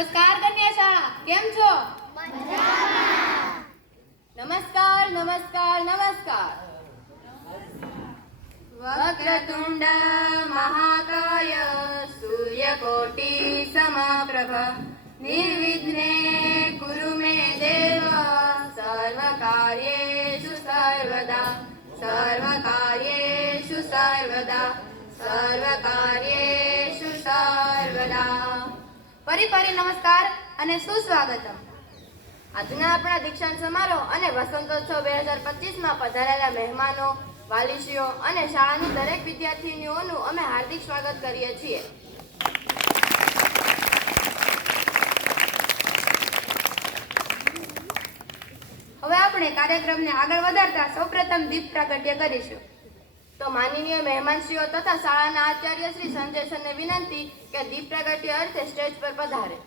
નમસ્કાર કન્યા શાળા, કેમ છો? મજામાં. નમસ્કાર નમસ્કાર નમસ્કાર. વક્રતુંડ મહાકાય સૂર્યકોટિ સમપ્રભ નિર્વિઘ્ને કુરુ મે દેવ સર્વકાર્યેષુ સર્વદા સર્વકાર્યેષુ સર્વદા સર્વકાર્યેષુ સર્વદા. ફરી નમસ્કાર અને સુસ્વાગતમ. આજના આપણા દીક્ષાંત સમારોહ અને વસંતોત્સવ 2025માં પધારેલા મહેમાનો, વાલીશ્રીઓ અને શાળાની દરેક વિદ્યાર્થીનીઓનું અમે હાર્દિક સ્વાગત કરીએ છીએ. હવે આપણે કાર્યક્રમને આગળ વધારતા સૌપ્રથમ દીપ પ્રાગટ્ય કરીશું. તો માનનીય મહેમાનશ્રીઓ તથા શાળાના આચાર્ય શ્રી સંજય સરને વિનંતી કે દીપ પ્રાગટ્ય અર્થે સ્ટેજ પર પધારે.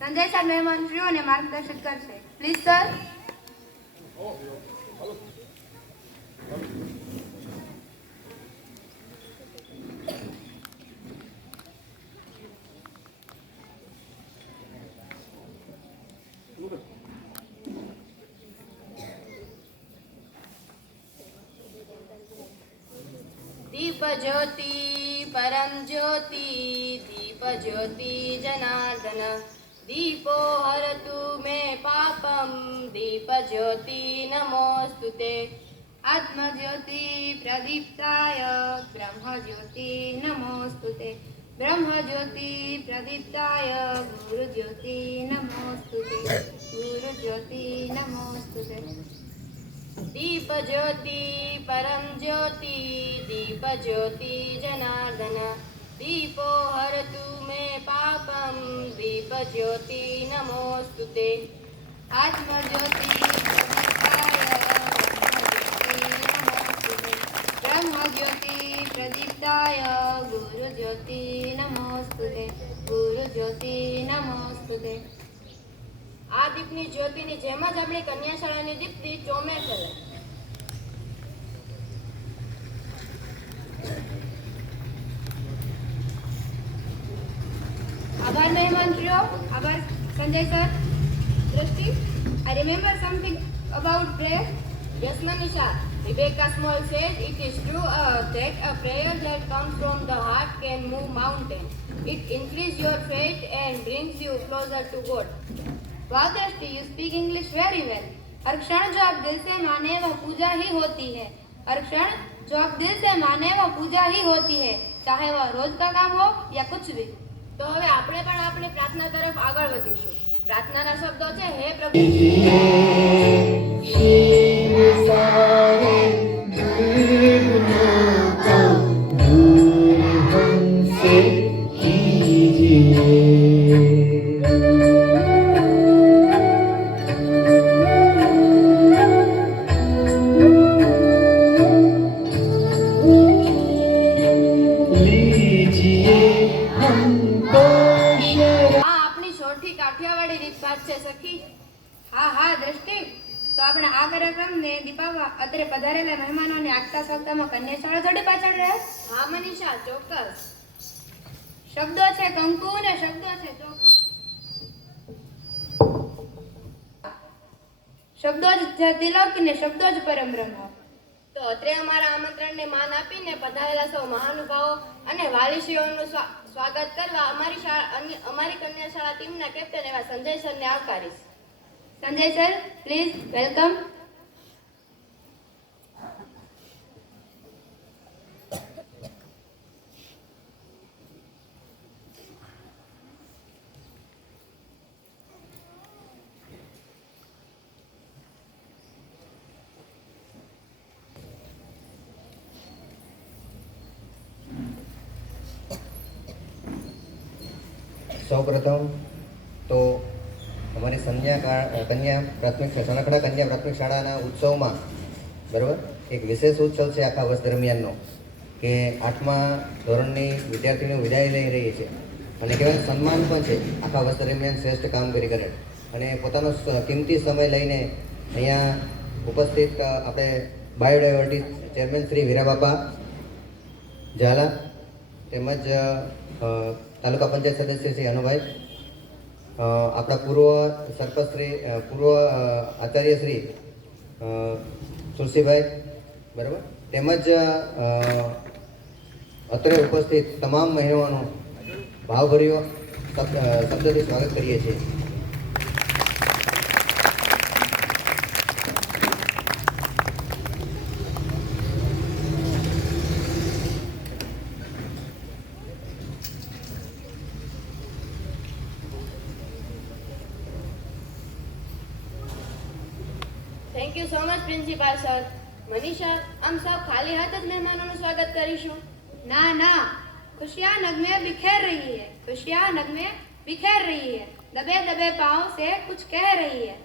સંજય સર મહેમાનશ્રીઓને માર્ગદર્શિત કરશે. Please sir. दीप ज्योति परम ज्योति दीप ज्योति जनार्दन दीपो हरतु मे पापम दीप ज्योति नमोस्तुते. आत्म ज्योति प्रदीप्ताय ब्रह्म ज्योति नमोस्तुते. ब्रह्म ज्योति प्रदीप्ताय गुरु ज्योति नमोस्तुते. गुरु ज्योति नमोस्तुते. दीप ज्योति परम ज्योति दीप ज्योति जनार्दन दीपो हरतु मे पापम दीप ज्योति नमोस्तुते. आत्म ज्योति ब्रह्म ज्योति प्रदीप्ताय गुरु ज्योति नमोस्तुते. गुरु ज्योति नमोस्तुते. આ દીપની જ્યોતિની જેમ જ આપણી કન્યા શાળાની દીપ્તિ ચોમે ફેલે. આભાર મહેમાનશ્રીઓ. આભાર સંજય સર. દ્રષ્ટિ, I remember something about prayer. Yes, Manisha. Rebecca Small says it is true that a prayer that comes from the heart can move mountains. It increases your faith and brings you closer to God. वाह Drishti, you speak English very well. हर क्षण जो आप दिल से माने वह पूजा ही होती है. हर क्षण जो आप दिल से माने वह पूजा ही होती है, चाहे वह रोज का काम हो या कुछ भी. તો હવે આપણે પણ આપણી પ્રાર્થના તરફ આગળ વધીશું. પ્રાર્થનાના શબ્દો છે, હે પ્રભુ અત્રે પધારેલા મહેમાનોને આગતા સ્વાગતમાં કન્યા શાળા જોડે પાછળ રહે. હા મનીષા, ચોક્કસ. શબ્દો છે કંકુ અને શબ્દો છે ચોખા. શબ્દો જ તિલક ને શબ્દો જ પરમ બ્રહ્મ. તો અત્રે અમારા આમંત્રણને માન આપીને પધારેલા સૌ મહાનુભાવો અને વાલીશ્રીઓનું સ્વાગત કરવા અમારી કન્યા શાળા ટીમના કેપ્ટન એવા સંજય સરને આવકારીશ. Sanjay sir, please welcome. સૌપ્રથમ તો અમારી કન્યા પ્રાથમિક સણકડા કન્યા પ્રાથમિક શાળાના ઉત્સવમાં બરાબર એક વિશેષ ઉત્સવ છે આખા વર્ષ દરમિયાનનો, કે 8મા ધોરણની વિદ્યાર્થીઓ વિદાય લઈ રહી છે અને કહેવાય સન્માન પણ છે આખા વર્ષ દરમિયાન શ્રેષ્ઠ કામગીરી કરે અને પોતાનો કિંમતી સમય લઈને અહીંયા ઉપસ્થિત આપણે બાયોડાયવર્સિટી ચેરમેન શ્રી વીરાબાપા ઝાલા તેમજ તાલુકા પંચાયત સદસ્ય શ્રી અનુભાઈ આપણા પૂર્વ સરપંચશ્રી પૂર્વ આચાર્યશ્રી સુરસીભાઈ, બરાબર, તેમજ અત્રે ઉપસ્થિત તમામ મહેમાનો ભાવભર્યો શબ્દથી સ્વાગત કરીએ છીએ. Thank you so much principal sir. Manisha, हम सब खाली हाथ જ મહેમાનોનું સ્વાગત કરીશું? ના ના, खुशियाँ नग में बिखेर रही है, खुशियाँ नग में बिखेर रही है, दबे दबे पाँव से कुछ कह रही है.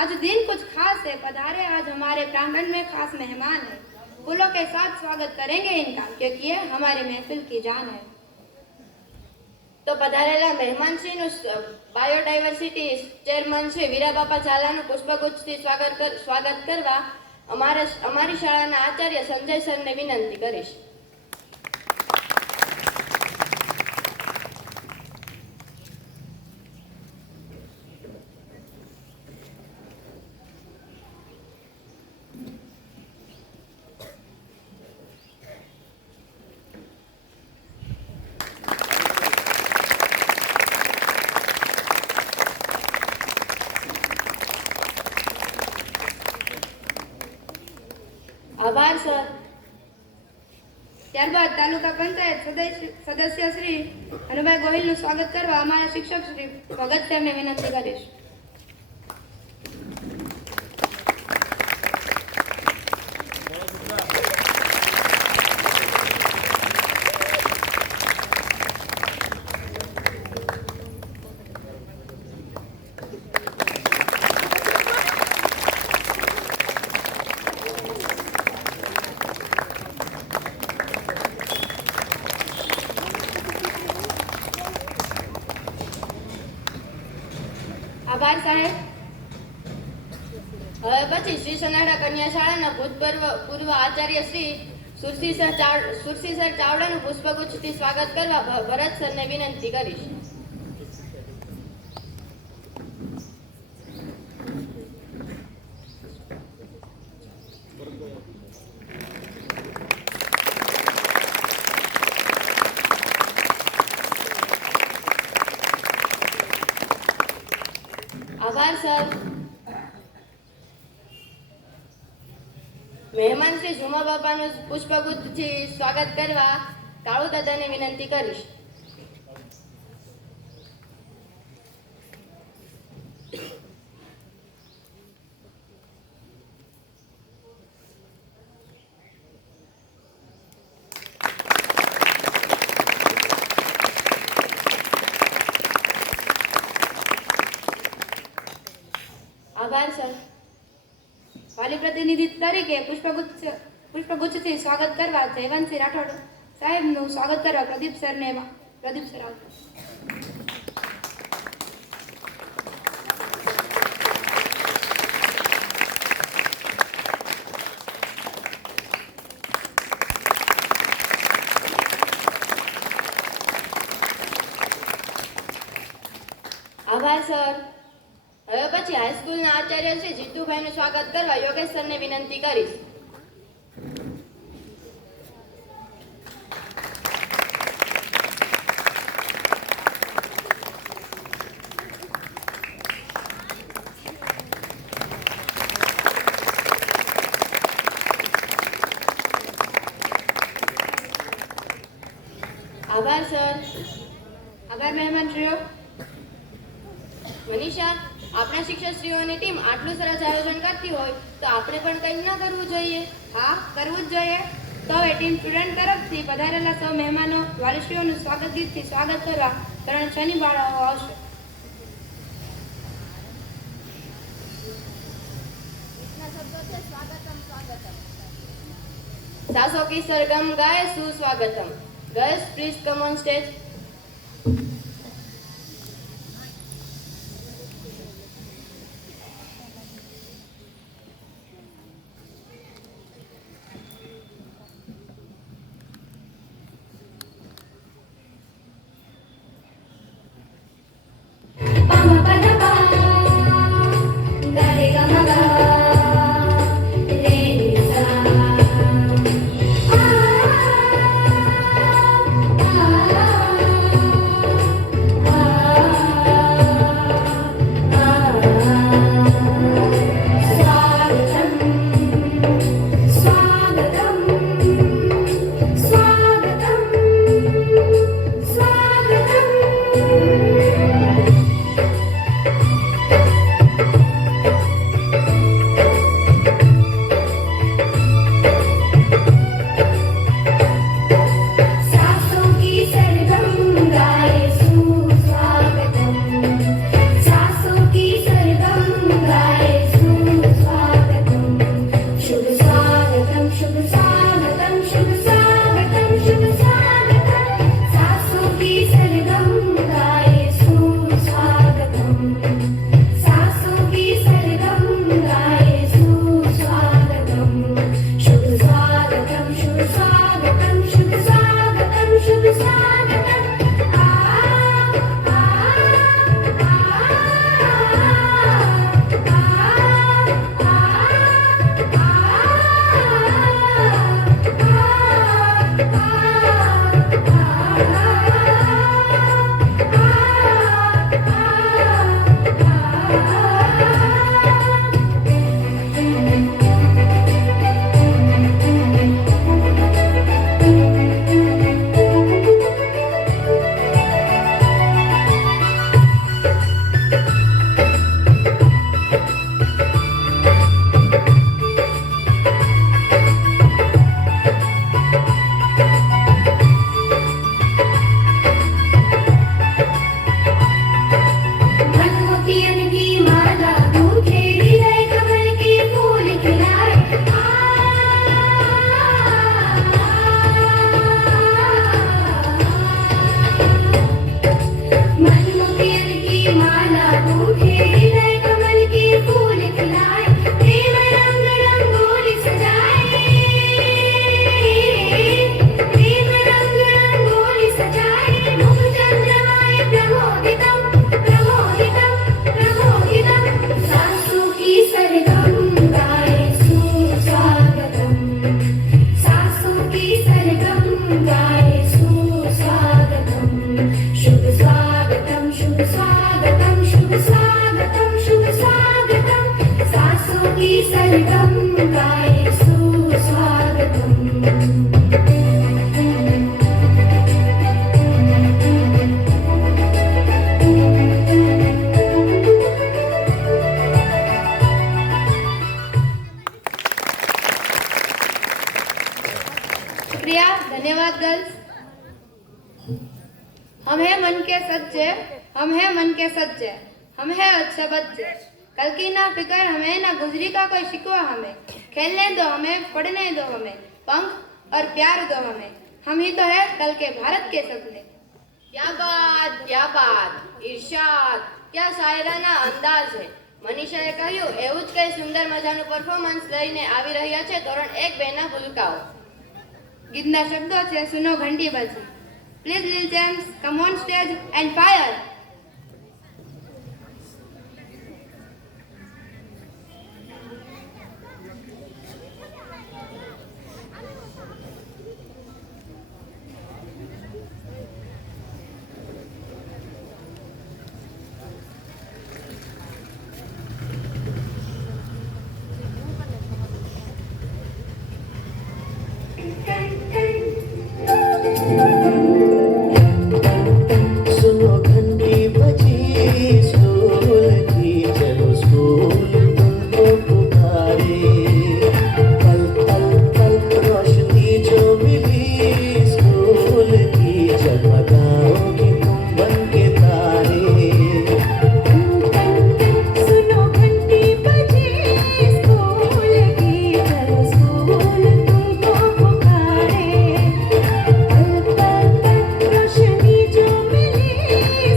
आज दिन कुछ खास है, पधारे आज हमारे प्रांगण में खास मेहमान है. फूलों के साथ स्वागत करेंगे इनका, क्योंकि ये हमारी महफिल की जान है. તો પધારેલા મહેમાનશ્રીનું બાયોડાયવર્સિટી ચેરમેન શ્રી વીરાબાપા ઝાલાનું પુષ્પગુચ્છથી સ્વાગત કરવા અમારી શાળાના આચાર્ય સંજય સરને વિનંતી કરીશ. આભાર સર. ત્યારબાદ તાલુકા પંચાયત સદસ્ય શ્રી અનુભાઈ ગોહિલનું સ્વાગત કરવા અમારા શિક્ષક શ્રી ભગત સરને વિનંતી કરીશ. આભાર સાહેબ. હવે પછી શ્રી સનાડા કન્યા શાળાના પૂર્વ આચાર્ય શ્રી સુરસીસર ચાવડાનું પુષ્પગુચ્છથી સ્વાગત કરવા ભરત સરને વિનંતી કરીશ. આભાર સર. મહેમાન શ્રી ઝુમા બાપાનું પુષ્પગુચ્છથી સ્વાગત કરવા કાળુ દાદાને વિનંતી કરીશ. આભાર સર. વાલી પ્રતિનિધિ તરીકે પુષ્પગુચ્છથી સ્વાગત કરવા જયવંતસિંહ રાઠોડ સાહેબનું સ્વાગત કરવા પ્રદીપ સર આવશે. આભાર સર. હવે પછી હાઈસ્કૂલના આચાર્ય શ્રી જીતુભાઈનું સ્વાગત કરવા યોગેશ સરને વિનંતી કરીશ. આભાર સર. આભાર મહેમાનશ્રીઓ. મનીષા, આપણા શિક્ષકશ્રીઓની ટીમ આટલું સરસ આયોજન કરતી હોય તો આપણે પણ કંઈક ના કરવું જોઈએ? હા, કરવું જ જોઈએ. તો હવે ટીમ સ્ટુડન્ટ તરફથી પધારેલા સૌ મહેમાનો વાલીશ્રીઓનું સ્વાગત ગીતથી સ્વાગત કરવા ધોરણ 6 ની બાળાઓ આવશે. સાસો કી સરગમ ગાય સુસ્વાગતમ. Girls, please come on stage. गाए सुस्वागतम शुभ स्वागतम शुभ स्वागतम शुभ स्वागतम शुभ स्वागतम सासों की सरगम गाए सुस्वागतम शुक्रिया, धन्यवाद गर्ल्स। हम हैं मन के सच्चे, हम हैं मन के सच्चे, हम हैं अच्छे बच्चे। कल की ना फिक्र हमें, ना गुजरी का कोई शिकवा हमें। खेलने दो हमें, पढ़ने दो हमें, पंख और प्यार दो हमें। हम ही तो है कल के भारत के सपने। क्या बात, इरशाद, क्या शायराना अंदाज है। મનીષાએ કહ્યું એવું જ કઈ સુંદર મજાનું પરફોર્મન્સ લઈને આવી રહ્યા છે ધોરણ 1 2 ના ભૂલકાઓ. ગીતના શબ્દો છે સુનો ઘંટી બજી. Please Lil James come on stage and fire. सुनो घंटी बजी स्कूल की चलो स्कूल तुमको पुकारे पल पल पल रोशनी जो मिली स्कूल की जगमगाओगे तुम बन के तारे सुनो घंटी बजी स्कूल की चलो स्कूल तुमको पुकारे पल पल पल रोशनी जो मिली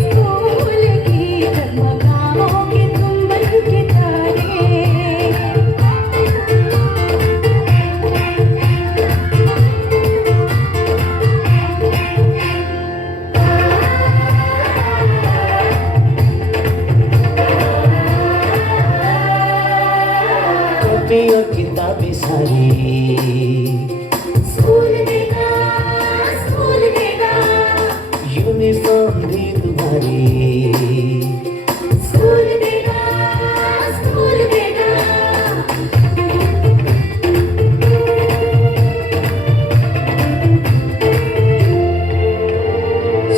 स्कूल की जगमगाओगे तुम बन के तारे कॉपी और किताबें सारी स्कूल देगा यूनिफॉर्म भी तुम्हारी स्कूल देगा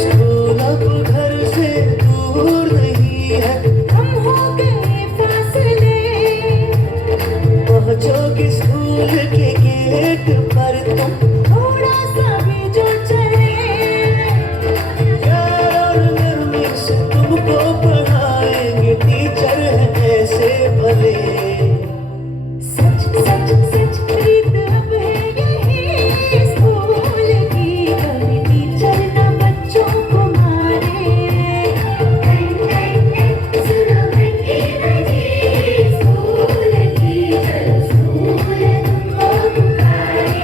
स्कूल अब घर से दूर नहीं है कम हो गए फासले पहुंचोगे स्कूल के गेट पर तुम थोड़ा सा भी जो चले प्यार और नरमी से तुमको पढ़ाएंगे टीचर है ऐसे भले सच सच सच प्रीत अब है यही स्कूल की कभी टीचर ना बच्चों को मारे सुनो घंटी बजी स्कूल की चलो स्कूल तुमको पुकारे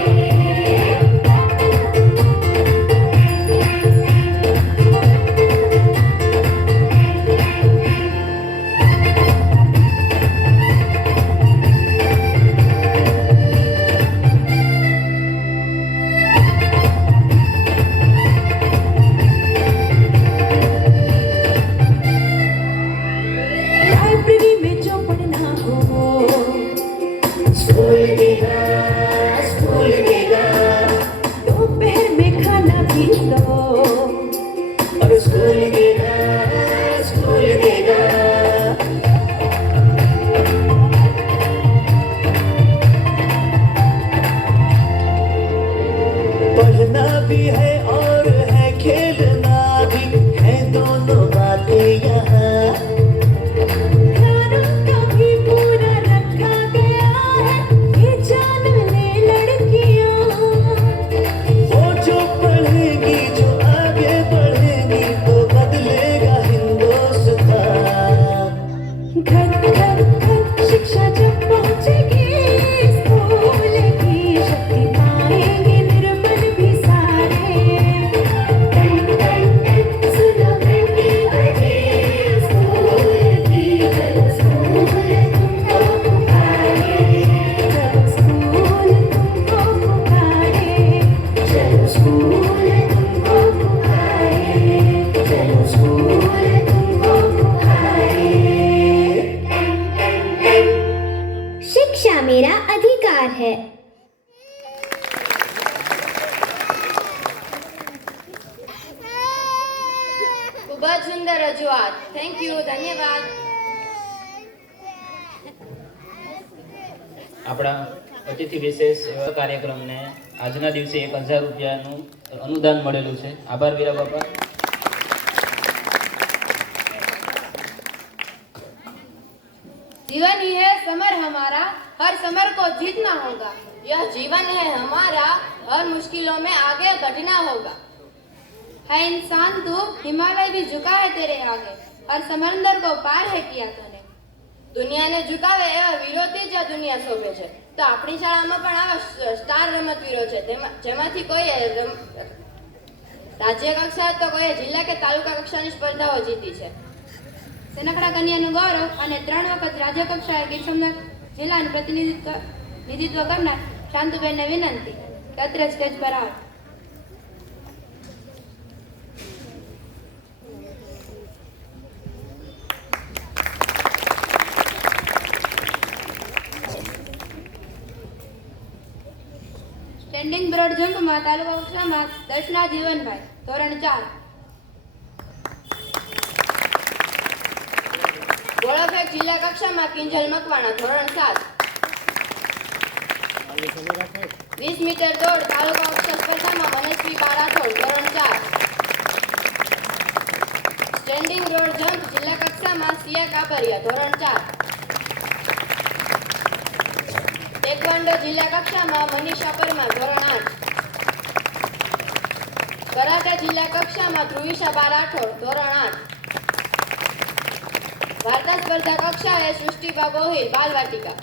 लाइब्रेरी में जो पढ़ना हो स्कूल देगा दोपहर में खाना भी लो और स्कूल देगा पढ़ना भी है और है खेलना भी है दोनों बातें यहाँ खाना का भी पूरा रखा गया है ये जान ले लड़कियां वो जो पढ़ेगी जो आगे बढ़ेगी तो बदलेगा हिंदुस्तान घर घर घर शिक्षा जब पहुंचेगी स्कूल की शक्ति पाएंगे निर्बल भी सारे સુંદર રજૂઆત. Thank you. ધન્યવાદ. આપણા અતિથિ વિશેષ એવા કાર્યક્રમને આજના દિવસે 1000 રૂપિયાનું અનુદાન મળેલું છે. આભાર વીરા બાપા. जीवन ही है समर हमारा, हर समर को जीतना होगा. यह जीवन है हमारा, हर मुश्किलों में आगे बढ़ना होगा. है इंसान तू, हिमालय भी झुका है तेरे आगे, हर समंदर को पार है किया तूने. દુનિયાને ઝુકાવે એવા વીરોથી જ આ દુનિયા શોભે છે. તો આપણી શાળામાં પણ આવા સ્ટાર રમતવીરો છે, જેમાંથી કોઈએ રાજ્ય કક્ષાએ તો કોઈએ જિલ્લા કે તાલુકા કક્ષાની સ્પર્ધાઓ જીતી છે. સનકડા કન્યાનું ગૌરવ અને 3 વખત રાજ્ય કક્ષાએ ગીર સોમનાથ જિલ્લાનું પ્રતિનિધિત્વ કરનાર શાંતુબેનને વિનંતી કે અત્રે સ્ટેજ પર આવો. સ્ટેન્ડિંગ બ્રોડ જમ્પમાં તાલુકા કક્ષામાં દર્શના જીવનભાઈ, ધોરણ 4. ગોળો ફેંક જિલ્લા કક્ષામાં કિંજલ મકવાણા, ધોરણ 7. 20 મીટર દોડ તાલુકા કક્ષા સ્પર્ધામાં મનસ્વી બા રાઠોડ, ધોરણ 4. સ્ટેન્ડિંગ રોડ જમ્પ જિલ્લા કક્ષામાં સિયા કાબરિયા, ધોરણ 4. ટેકવાન્ડો જિલ્લા કક્ષામાં મનીષા પરમાર, ધોરણ 8. કરાટે જિલ્લા કક્ષામાં ધ્રુવિશા બા રાઠોડ, ધોરણ 8. વાર્તા સ્પર્ધા કક્ષાએ સૃષ્ટિબા ગોહિલ, બાલવાટિકા.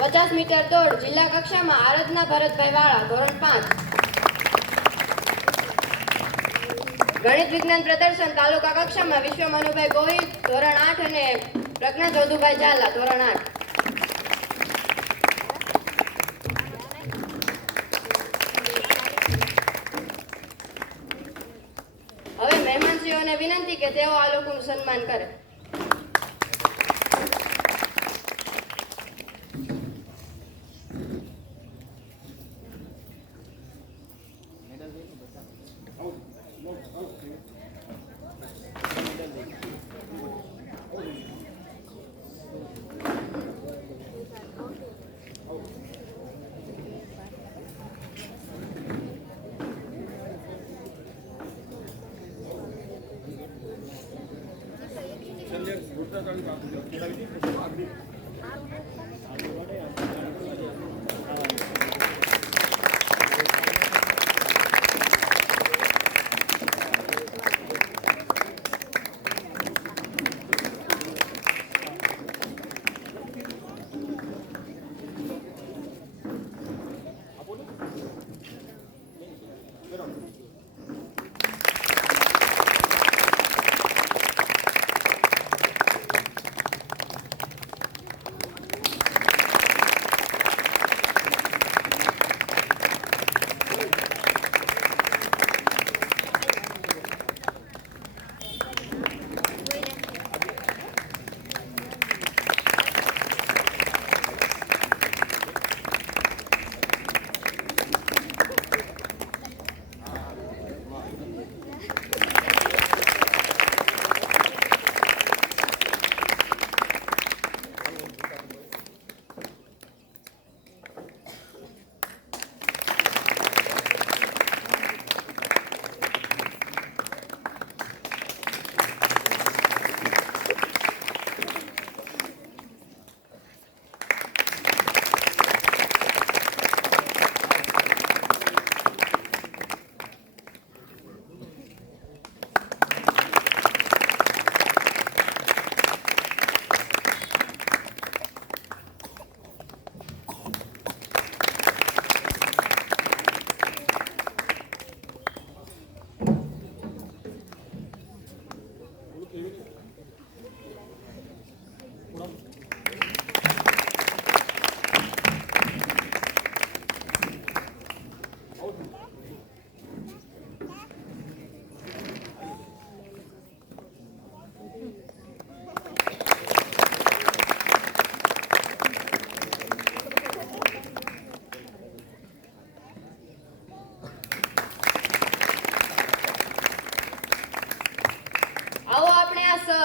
50 મીટર દોડ જિલ્લા કક્ષામાં આરાધના ભરતભાઈ વાળા, ધોરણ 5. ગણિત વિજ્ઞાન પ્રદર્શન તાલુકા કક્ષામાં વિશ્વ મનુભાઈ ગોહિલ, ધોરણ 8 અને પ્રજ્ઞા જોધુભાઈ ઝાલા, ધોરણ 8. હવે મહેમાનશ્રીઓને વિનંતી કે તેઓ આ લોકોનું સન્માન કરે.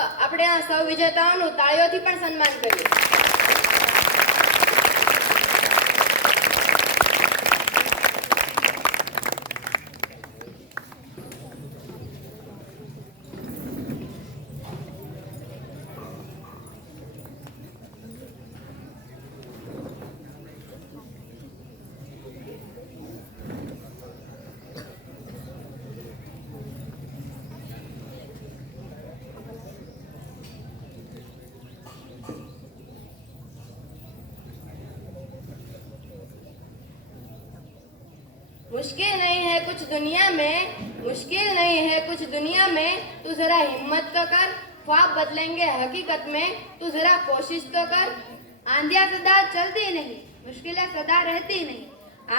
આપણે આ સૌ વિજેતાઓનું તાળીઓથી પણ સન્માન કરીએ. मुश्किल नहीं है कुछ दुनिया में, मुश्किल नहीं है कुछ दुनिया में, तू जरा हिम्मत तो कर, ख्वाब बदलेंगे हकीकत में, तू जरा कोशिश तो कर. आंधियां सदा चलती नहीं, मुश्किलें सदा रहती नहीं.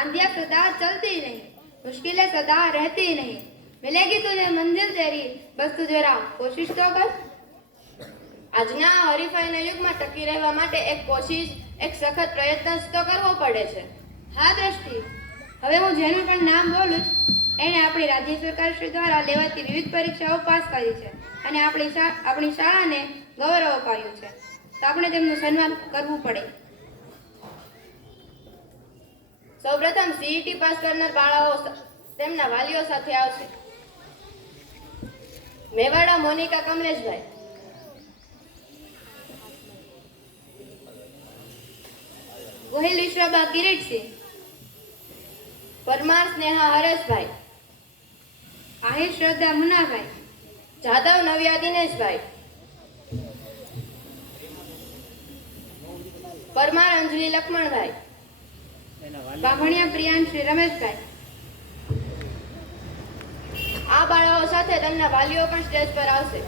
आंधियां सदा चलती नहीं, मुश्किलें सदा रहती नहीं. मिलेगी तुझे मंजिल तेरी, बस तू जरा कोशिश तो कर. આજના હરીફાઈના યુગમાં ટકી રહેવા માટે એક કોશિશ, એક સખત પ્રયત્ન તો કરવો પડે છે. હા દ્રષ્ટિ, હવે હું જેનું પણ નામ બોલું છું એણે આપણી રાજ્ય સરકાર શ્રી દ્વારા લેવાતી વિવિધ પરીક્ષાઓ પાસ કરી છે અને આપણી શાળાને ગૌરવ અપાયું છે, તો આપણે તેમનું સન્માન કરવું પડે. સૌપ્રથમ સીઈટી પાસ કરનાર બાળાઓ તેમના વાલીઓ સાથે આવશે. મેવાડા મોનિકા કમલેશભાઈ, ગોહિલ વિશ્વબા કિરીટસિંહ, પરમાર સ્નેહા હરેશભાઈ, આહિર શ્રદ્ધા મુનાભાઈ, જાદવ નવ્યા દિનેશભાઈ, પરમાર અંજલિ લક્ષ્મણભાઈ, બાભણિયા પ્રિયાંશી રમેશભાઈ. આ બાળાઓ સાથે તેમના વાલીઓ પણ સ્ટેજ પર આવશે.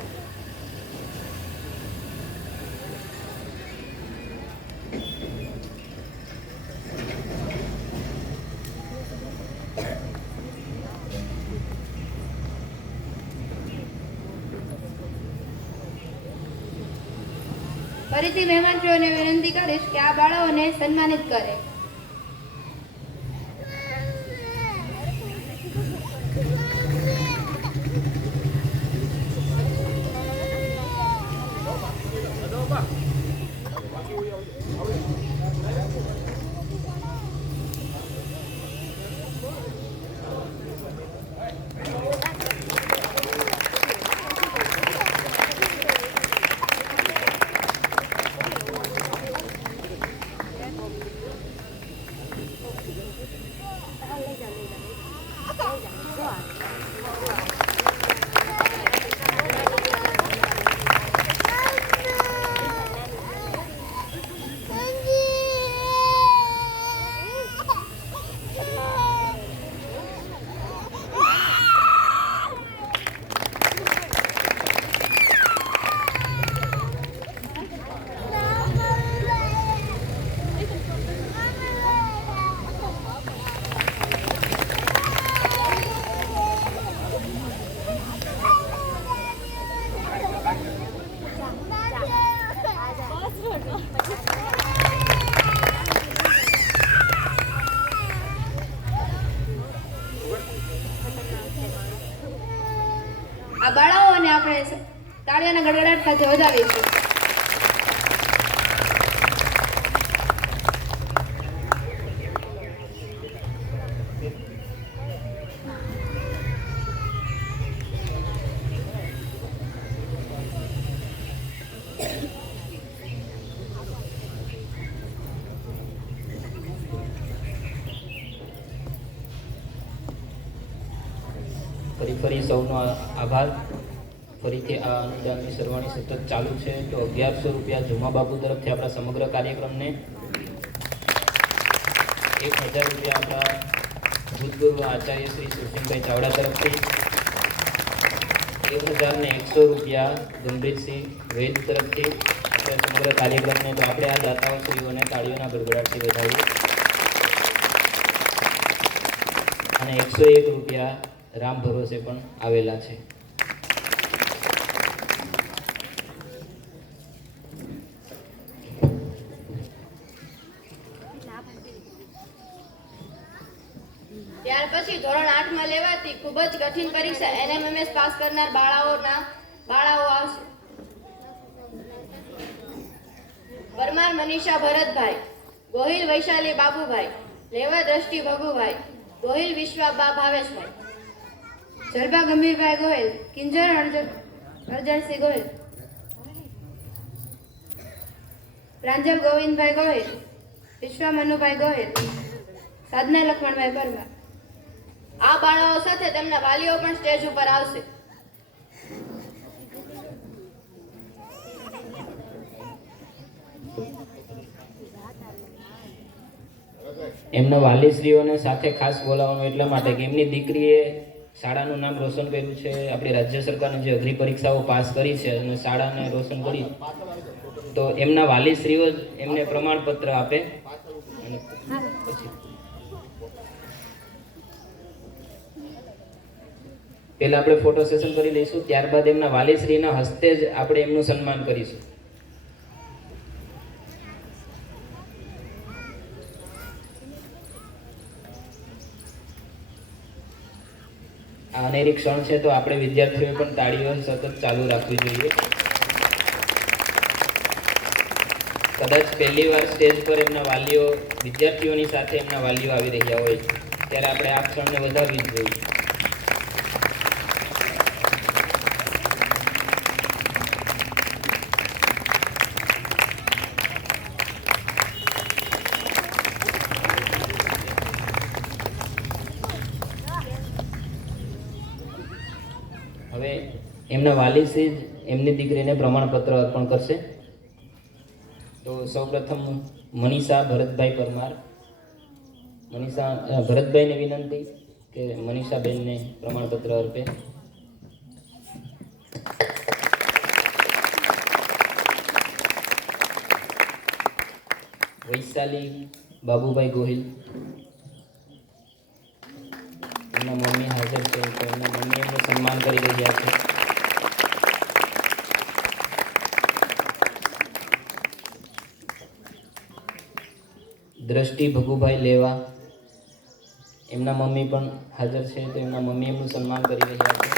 ફરીથી મહેમાનશ્રીઓને વિનંતી કરીશ કે આ બાળાઓને સન્માનિત કરે. આ બાળાઓને આપણે તાળીઓના ગડગડાટ સાથે વધાવીશું. ફરી સૌનો આભાર. ફરીથી આ અનુદાનની સરવાણી સતત ચાલુ છે. તો 1100 રૂપિયા જુમા બાપુ તરફથી આપણા સમગ્ર કાર્યક્રમને, 1000 રૂપિયા આપણા ભૂતપૂર્વ આચાર્ય શ્રી સુશીલભાઈ ચાવડા તરફથી, 1000 રૂપિયા ગંભીરસિંહ વૈદ તરફથી આપણા સમગ્ર કાર્યક્રમને. તો આપણે આ દાતાઓ શ્રીઓને તાળીઓના ગડગડાટથી વધાવીએ. અને 101 રૂપિયા રામ ભરોસે પણ આવેલા છે. ત્યાર પછી ધોરણ 8 માં લેવાતી ખૂબ જ કઠિન પરીક્ષા NMMS પાસ કરનાર બાળાઓ આવશે. પરમાર મનીષા ભરતભાઈ, ગોહિલ વૈશાલી બાબુભાઈ, લેવા દ્રષ્ટિ ભગુભાઈ, ગોહિલ વિશ્વાબા ભાવેશભાઈ, જલબા ગંભીરભાઈ ગોહિલ, કિંજર અરજણસિંહ ગોહિલ, પ્રાંજલ ગોવિંદભાઈ ગોહિલ, વિશ્વા મનુભાઈ ગોહિલ, સાધના લક્ષ્મણભાઈ પરમાર. આ બાળાઓ સાથે તેમના વાલીઓ પણ સ્ટેજ ઉપર આવશે. એમના વાલીશ્રીઓને સાથે ખાસ બોલાવવાનું એટલા માટે કે એમની દીકરીએ શાળાનું નામ રોશન કર્યું છે. આપણી રાજ્ય સરકારની જે અઘરી પરીક્ષાઓ પાસ કરી છે અને શાળાને રોશન કરી, તો એમના વાલીશ્રીઓ જ એમને પ્રમાણપત્ર આપે. અને પછી પહેલા આપણે ફોટો સેશન કરી લઈશું, ત્યારબાદ એમના વાલીશ્રીના હસ્તે જ આપણે એમનું સન્માન કરીશું. આ અનેરી ક્ષણ છે, તો આપણે વિદ્યાર્થીઓએ પણ તાળીઓ સતત ચાલુ રાખવી જોઈએ. કદાચ પહેલી વાર સ્ટેજ પર એમના વાલીઓ વિદ્યાર્થીઓની સાથે એમના વાલીઓ આવી રહ્યા હોય ત્યારે આપણે આ ક્ષણને વધારવી જ જોઈએ. હવે એમના વાલીશ્રી જ એમની દીકરીને પ્રમાણપત્ર અર્પણ કરશે. તો સૌપ્રથમ મનીષા ભરતભાઈ પરમાર. ભરતભાઈને વિનંતી કે મનીષાબેનને પ્રમાણપત્ર અર્પે. વૈશાલી બાબુભાઈ ગોહિલ, એમના મમ્મી હાજર છે, તો એમના મમ્મી એમનું સન્માન કરી રહ્યા છે. દ્રષ્ટિ ભગુભાઈ લેવા, એમના મમ્મી પણ હાજર છે, તો એમના મમ્મી એમનું સન્માન કરી રહ્યા છે.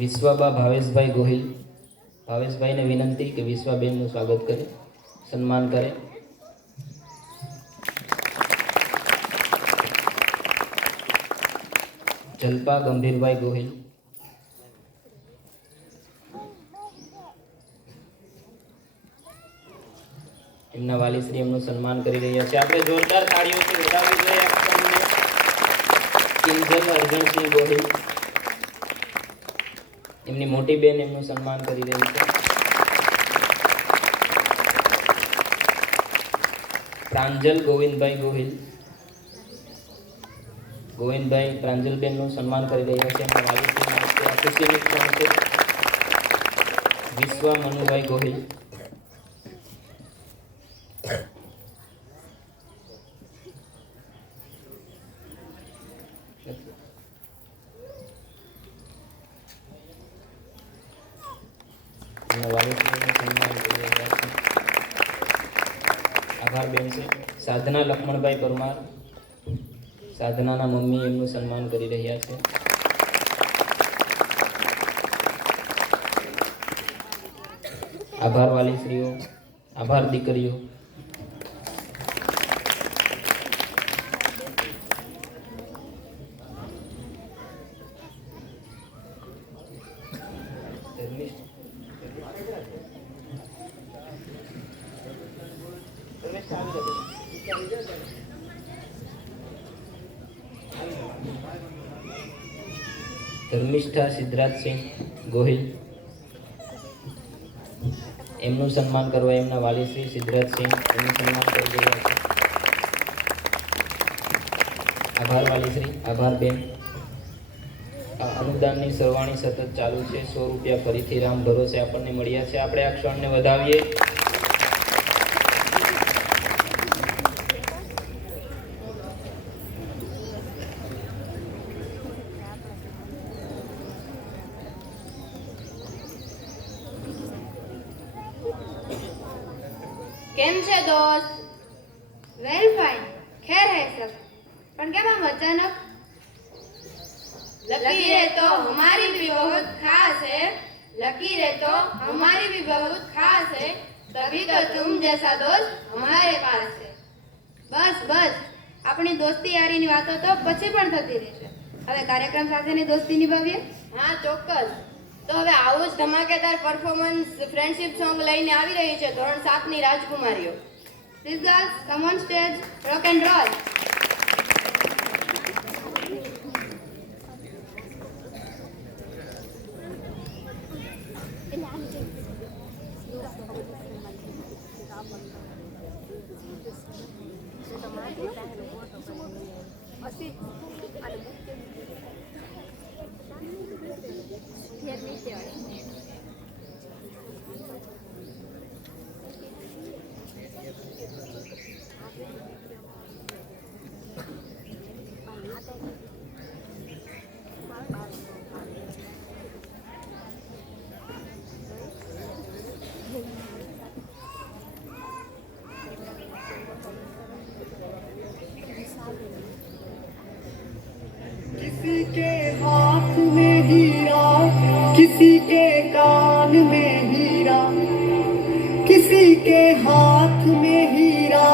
વિશ્વાબા ભાવેશભાઈ ગોહિલ, ભાવેશભાઈને વિનંતી કે વિશ્વાબેનનું સ્વાગત કરે, સન્માન કરે. જલપા ગંભીરભાઈ ગોહિલ, એમના વાલીશ્રી એમનું સન્માન કરી રહ્યા છે. આપણે જોરદાર તાળીઓથી વધાવવી જોઈએ. કિંજલ અર્જણસિંહ ગોહિલ, એમની મોટી બેન એમનું સન્માન કરી રહી છે. પ્રાંજલ ગોવિંદભાઈ ગોહિલ, ગોવિંદભાઈ પ્રાંજલબેનનું સન્માન કરી રહ્યા છે. એમના વાલીશ્રીના ખુશીની ક્ષણ છે. વિશ્વા મનુભાઈ ગોહિલ, એમના વાલીશ્રીનું સન્માન કરી રહ્યા છે. આભાર બેન છે. સાધના લક્ષ્મણભાઈ પરમાર, સાધનાના મમ્મી એમનું સન્માન કરી રહ્યા છે. આભાર વાલીશ્રીઓ, આભાર દીકરીઓ. ધર્મિષ્ઠા સિદ્ધરાજસિંહ ગોહિલ, એમનું સન્માન કરવા એમના વાલીશ્રી સિદ્ધરાજસિંહ એમનું સન્માન કરી રહ્યા છે. આભાર વાલીશ્રી, આભાર બેન. આ અનુદાનની સરવાણી સતત ચાલુ છે. 100 રૂપિયા ફરીથી રામ ભરોસે આપણને મળ્યા છે. આપણે આ ક્ષણને વધાવીએ. કેમ છે દોસ્ત? વેલ ફાઇન, ખેર હે સબ. પણ કેમ આમ अचानक? लकी है तो हमारी भी बहुत खास है, लकीरें तो हमारी भी बहुत खास है, तभी तो तुम जैसा दोस्त हमारे पास है. બસ બસ, આપણી દોસ્તી યારીની વાતો તો પછી પણ થતી રહેશે. હવે કાર્યક્રમ સાથેની દોસ્તી નિભાવીએ. હા ચોક્કસ. તો હવે આવું જ ધમાકેદાર પરફોર્મન્સ ફ્રેન્ડશિપ સોંગ લઈને આવી રહી છે ધોરણ 7 ની રાજકુમારીઓ. These girls come on stage, rock and roll. किसी के हाथ में हीरा, किसी के कान में हीरा, किसी के हाथ में हीरा,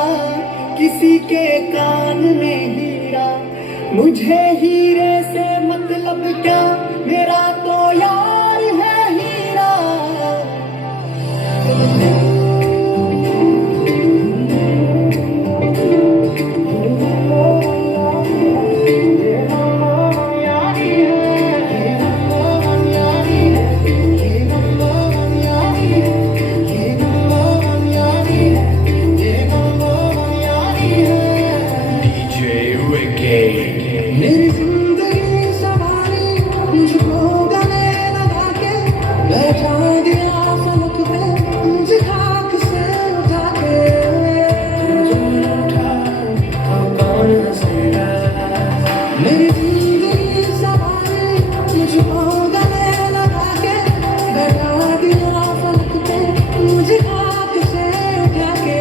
किसी के कान में हीरा. मुझे हीरे से मतलब क्या, मेरा तो यार है हीरा. मेरी जिंदगी सवारी मुझको गले लगा के बैठा दिया फलक पे, मुझे खाक से उठा के. मेरी जिंदगी सवारी मुझको गले लगा के बैठा दिया फलक पे, मुझे खाक से उठा के.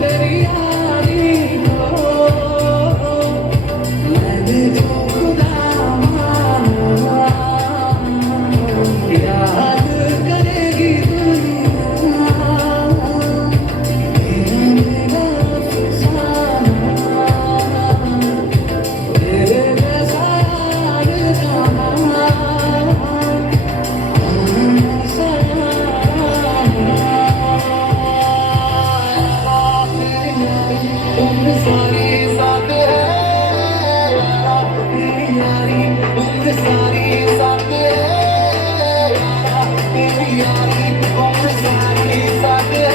तेरी यारी को मैंने जो खुदा माना, याद करेगी दुनिया मेरा अफसाना. तेरे जैसा यार जाना, ऐसा उम्र सारी साथ है, तेरी यारी उम्र सारी साथ है, तेरी यारी उम्र सारी साथ है,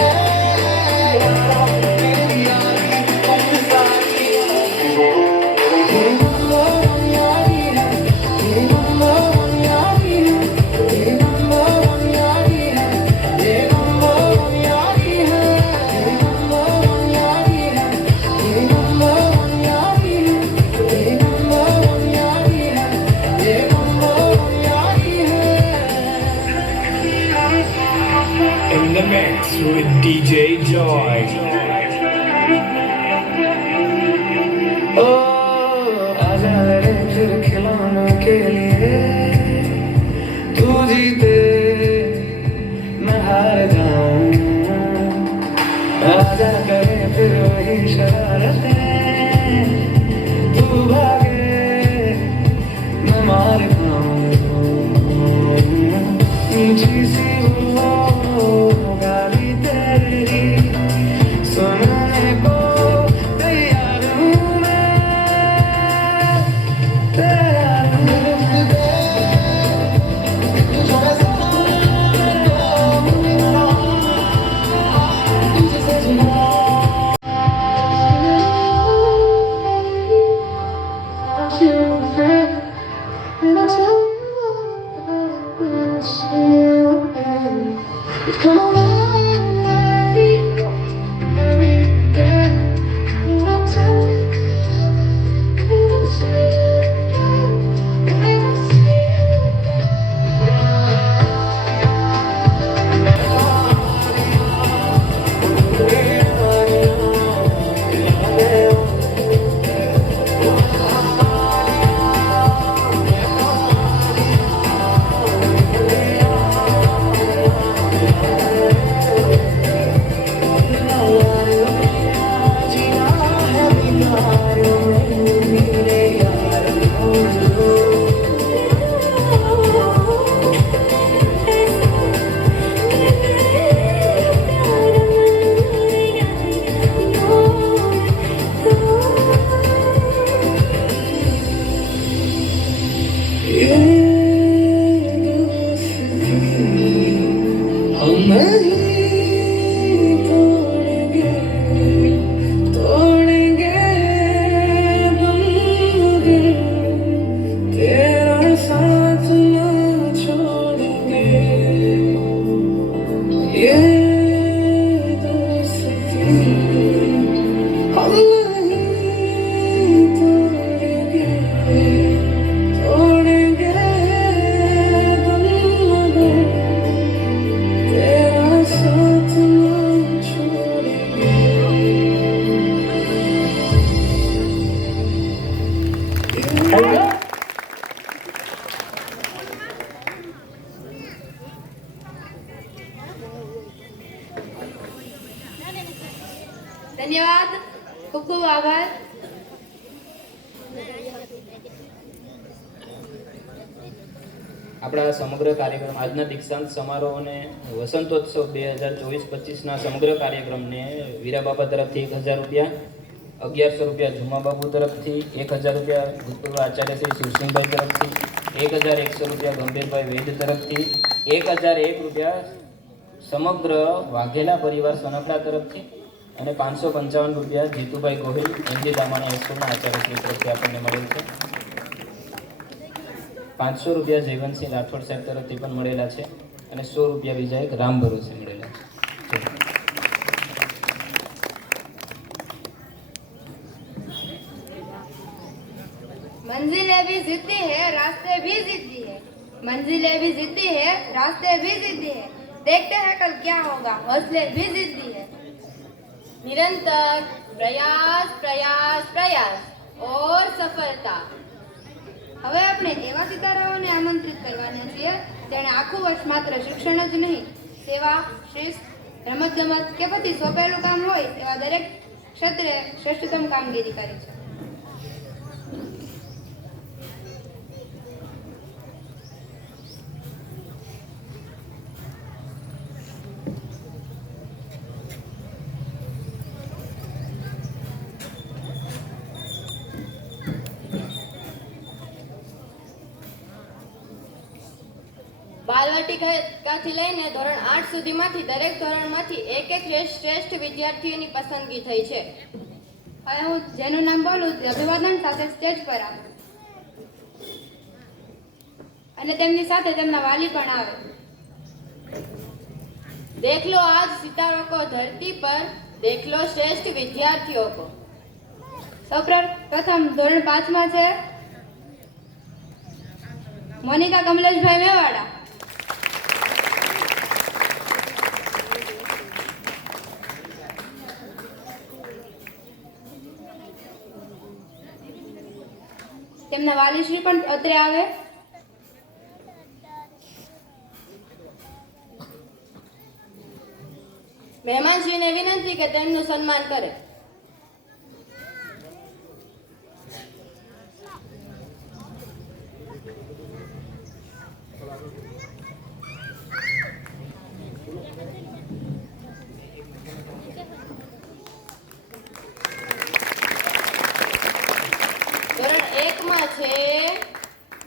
तेरी यारी उम्र सारी. ये मम्मा यारी है, ये मम्मा यारी है, ये मम्मा यारी है, ये मम्मा यारी है, ये मम्मा यारी है, ये मम्मा यारी है, ये मम्मा यारी है, ये मम्मा यारी है. In the mix with DJ Joy. ओ आजा रे फिर खिलौनों के लिए, तू जीते मैं हार जाऊं. आजा करे फिर वही शरारतें, तू भागे मैं मार पाऊं. ऊंची सी वो गाली तेरी सुनने को तैयार हूँ मैं, तैयार हूँ. ધન્યવાદ, ખૂબ ખૂબ આભાર. આપણા સમગ્ર કાર્યક્રમ આજના દીક્ષાંત સમારોહ અને વસંતોત્સવ 2024-25ના સમગ્ર કાર્યક્રમને વીરાબાપા તરફથી 1000 રૂપિયા, 1100 રૂપિયા જુમાબાબુ તરફથી, 1000 રૂપિયા ભૂતપૂર્વ આચાર્ય શ્રી શિવસિંહભાઈ તરફથી, 1100 રૂપિયા ગંભીરભાઈ વેદ તરફથી, 1001 રૂપિયા સમગ્ર વાઘેલા પરિવાર સોનકડા તરફથી અને 555 રૂપિયા જીતુભાઈ ગોહિલ એમજી દામાણા હાઈસ્કૂલના આચાર્યશ્રી તરફથી આપણને મળેલ છે. 500 રૂપિયા જયવંતસિંહ રાઠોડ સાહેબ તરફથી પણ મળેલા છે અને 100 રૂપિયા બીજા એક રામ ભરોસે મળેલા છે. मंजिलें भी जिद्दी है, रास्ते भी जिद्दी है. मंजिलें भी जिद्दी है, रास्ते भी जिद्दी है. देखते हैं कल क्या होगा, हौसले भी जिद्दी है. निरंतर प्रयास प्रयास प्रयास और सफलता. હવે આપણે એવા સિતારાઓને આમંત્રિત કરવાના છીએ જેણે આખું વર્ષ માત્ર શિક્ષણ જ નહીં, સેવા, શિસ્ત, રમતગમત કે પછી સોંપેલું કામ હોય એવા દરેક ક્ષેત્રે શ્રેષ્ઠતમ કામગીરી કરી છે. બાલવાટિકાથી લઈને ધોરણ 8 સુધીમાંથી દરેક ધોરણમાંથી એક શ્રેષ્ઠ વિદ્યાર્થીઓની પસંદગી થઈ છે. હવે હું જેનું નામ બોલું તે અભિવાદન સાથે સ્ટેજ પર આવે અને તેમની સાથે તેમના વાલી પણ આવે. देख लो आज सितारों को धरती पर, देख लो श्रेष्ठ विद्यार्थियों को. સૌપ્રથમ ધોરણ 5 માં છે મોનિકા કમલેશભાઈ મેવાડા. તેમના વાલીશ્રી પણ અત્રે આવે. મહેમાનશ્રીને વિનંતી કે તેમનું સન્માન કરે. ધોરણ 1 માં છે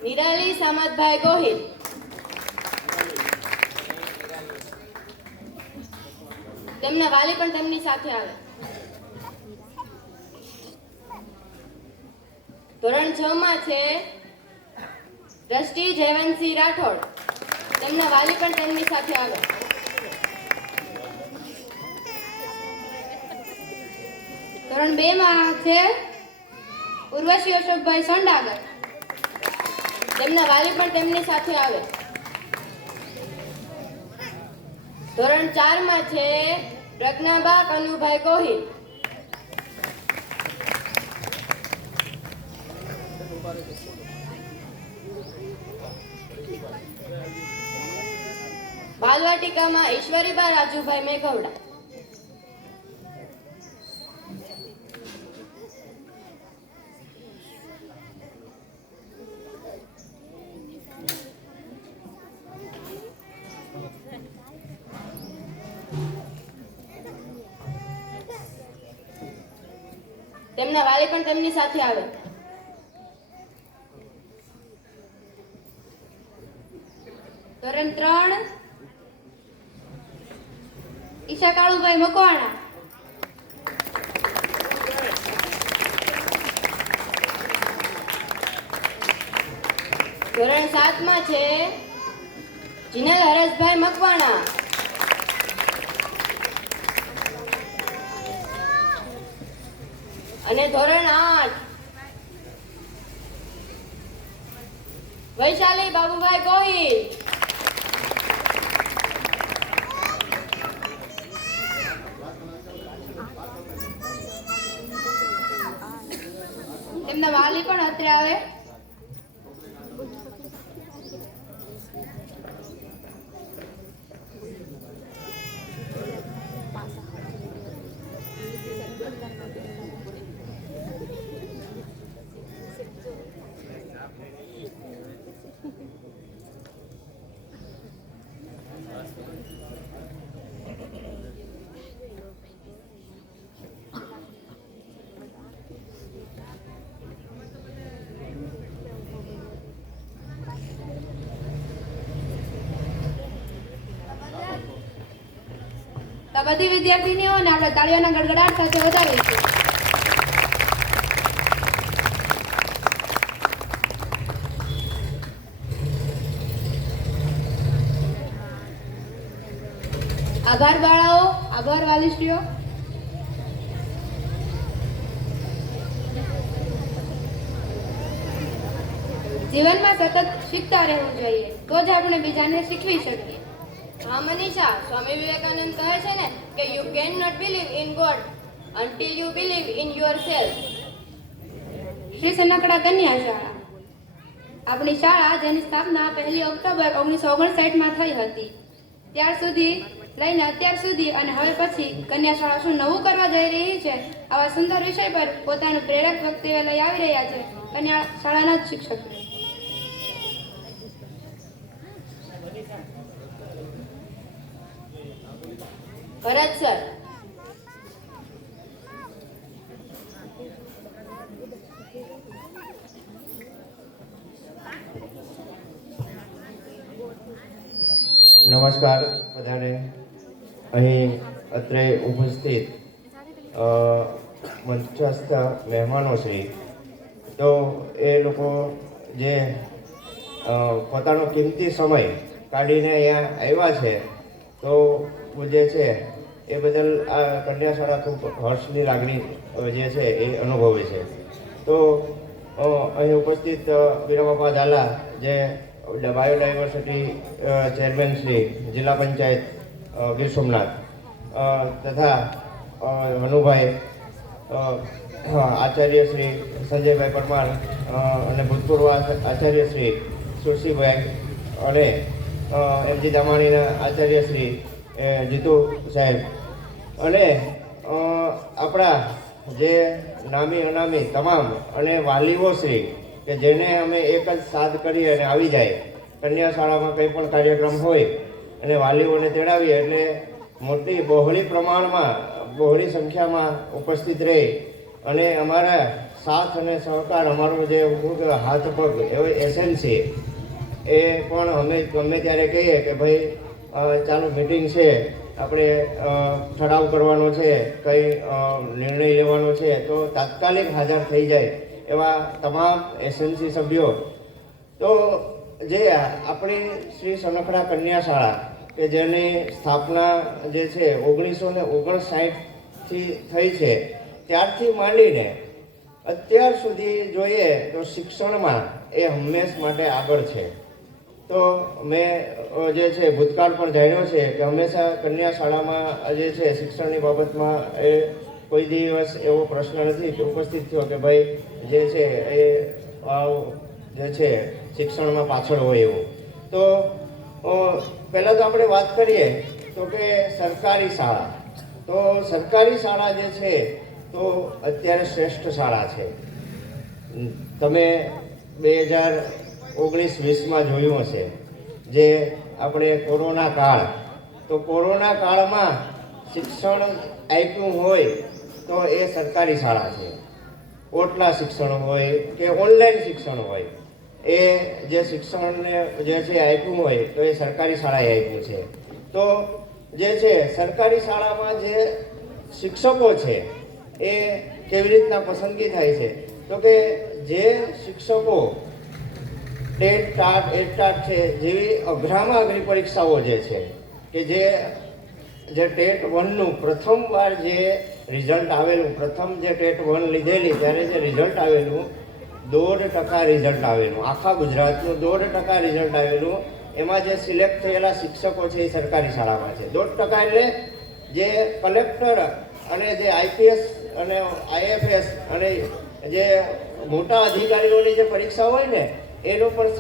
નિરાલી સામતભાઈ ગોહિલ. તેમના વાલી પણ તેમની સાથે આવે. ધોરણ 6 માં છે દ્રષ્ટિ જયવંતસિંહ રાઠોડ. તેમના વાલી પણ તેમની સાથે આવે. ધોરણ 2 માં છે ઉર્વશી અશોકભાઈ સોંડાગર. તેમના વાલી પણ તેમની સાથે આવે. ધોરણ 4 માં છે પ્રજ્ઞાબા કનુભાઈ ગોહિલ. બાલવાટિકામાં ઈશ્વરીબા રાજુભાઈ મેઘવડા. તેમના વાલી પણ તેમની સાથે આવે. ધોરણ 3 ઈશા કાળુભાઈ મકવાણા. ધોરણ 7 માં છે જીનલ હરેશભાઈ મકવાણા. અને ધોરણ 8 વૈશાલી બાબુભાઈ ગોહિલ. તેમના વાલી પણ અત્રે આવે. તો આ બધી વિદ્યાર્થીનીઓને આપણે તાળીઓના ગડગડાટ સાથે વધાવીશું. આભાર બાળાઓ, આભાર વાલીશ્રીઓ. જીવનમાં સતત શીખતા રહેવું જોઈએ, તો જ આપણે બીજાને શીખવી શકીએ. હા મનીષા, સ્વામી વિવેકાનંદ કહે છે ને કે you can not believe in God until you believe in yourself. Shri Sanakada કન્યા શાળા આપણી શાળા જેની સ્થાપના 1 ઓક્ટોબર 1959માં થઈ હતી, ત્યાર સુધી લઈને અત્યાર સુધી અને હવે પછી કન્યા શાળા શું નવું કરવા જઈ રહી છે, આવા સુંદર વિષય પર પોતાનું પ્રેરક વક્તવ્ય લઈ આવી રહ્યા છે કન્યા શાળાના જ શિક્ષકો. ભરત સર. નમસ્કાર બધાને. અહીં અત્રે ઉપસ્થિત મંચસ્થ મહેમાનો શ્રી, તો એ લોકો જે પોતાનો કિંમતી સમય કાઢીને અહીંયા આવ્યા છે, તો જે છે એ બદલ આ કન્યા શાળા ખૂબ હર્ષની લાગણી જે છે એ અનુભવે છે. તો અહીં ઉપસ્થિત વીરાબાપા ઝાલા જે બાયોડાયવર્સિટી ચેરમેન શ્રી, જિલ્લા પંચાયત ગીર સોમનાથ, તથા હનુભાઈ આચાર્ય શ્રી સંજયભાઈ પરમાર અને ભૂતપૂર્વ આચાર્ય શ્રી સુરસીભાઈ અને એમજી દામાણીના આચાર્ય શ્રી જીતુ સાહેબ અને આપણા જે નામી અનામી તમામ અને વાલીઓ શ્રી કે જેને અમે એક જ સાથ કરી અને આવી જાય કન્યા શાળામાં કંઈ પણ કાર્યક્રમ હોય અને વાલીઓને તેડાવીએ એટલે મોટી બહોળી પ્રમાણમાં બહોળી સંખ્યામાં ઉપસ્થિત રહી અને અમારા સાથ અને સહકાર, અમારો જે હાથ પગ એવો એસેન્સી એ પણ અમે ગમે ત્યારે કહીએ કે ભાઈ ચાલો મિટિંગ છે, આપણે ઠરાવ કરવાનો છે, કંઈ નિર્ણય લેવાનો છે, તો તાત્કાલિક હાજર થઈ જાય એવા તમામ એસએનસી સભ્યો. તો જે આપણી શ્રી સનકડા કન્યા શાળા કે જેની સ્થાપના જે છે 1959થી થઈ છે, ત્યારથી માંડીને અત્યાર સુધી જોઈએ તો શિક્ષણમાં એ હંમેશ માટે આગળ છે. તો મેં જે છે ભૂતકાળ પણ જાણ્યો છે કે હંમેશા કન્યા શાળામાં જે છે શિક્ષણની બાબતમાં એ કોઈ દિવસ એવો પ્રશ્ન નથી કે ઉપસ્થિત થયો કે ભાઈ જે છે એ જે છે શિક્ષણમાં પાછળ હોય એવું. તો પહેલાં તો આપણે વાત કરીએ તો કે સરકારી શાળા, તો સરકારી શાળા જે છે તો અત્યારે શ્રેષ્ઠ શાળા છે. તમે 2019-20માં જોયું હશે જે આપણે કોરોના કાળ, તો કોરોના કાળમાં શિક્ષણ આપ્યું હોય તો એ સરકારી શાળા છે. ઓટલા શિક્ષણ હોય કે ઓનલાઈન શિક્ષણ હોય, એ જે શિક્ષણને જે છે આપ્યું હોય તો એ સરકારી શાળાએ આપ્યું છે. તો જે છે સરકારી શાળામાં જે શિક્ષકો છે એ કેવી રીતના પસંદગી થાય છે, તો કે જે શિક્ષકો ટેટ ટાટ એટાટ છે જેવી અઘરામાં અઘરી પરીક્ષાઓ જે છે કે જે ટેટ 1નું પ્રથમવાર જે રિઝલ્ટ આવેલું, પ્રથમ જે ટેટ 1 લીધેલી ત્યારે જે રિઝલ્ટ આવેલું 1.5% રિઝલ્ટ આવેલું, આખા ગુજરાતનું 1.5% રિઝલ્ટ આવેલું, એમાં જે સિલેક્ટ થયેલા શિક્ષકો છે એ સરકારી શાળામાં છે. 1% એટલે જે કલેક્ટર અને જે આઈપીએસ અને આઈએફએસ અને જે મોટા અધિકારીઓની જે પરીક્ષા હોય ને એનું પણ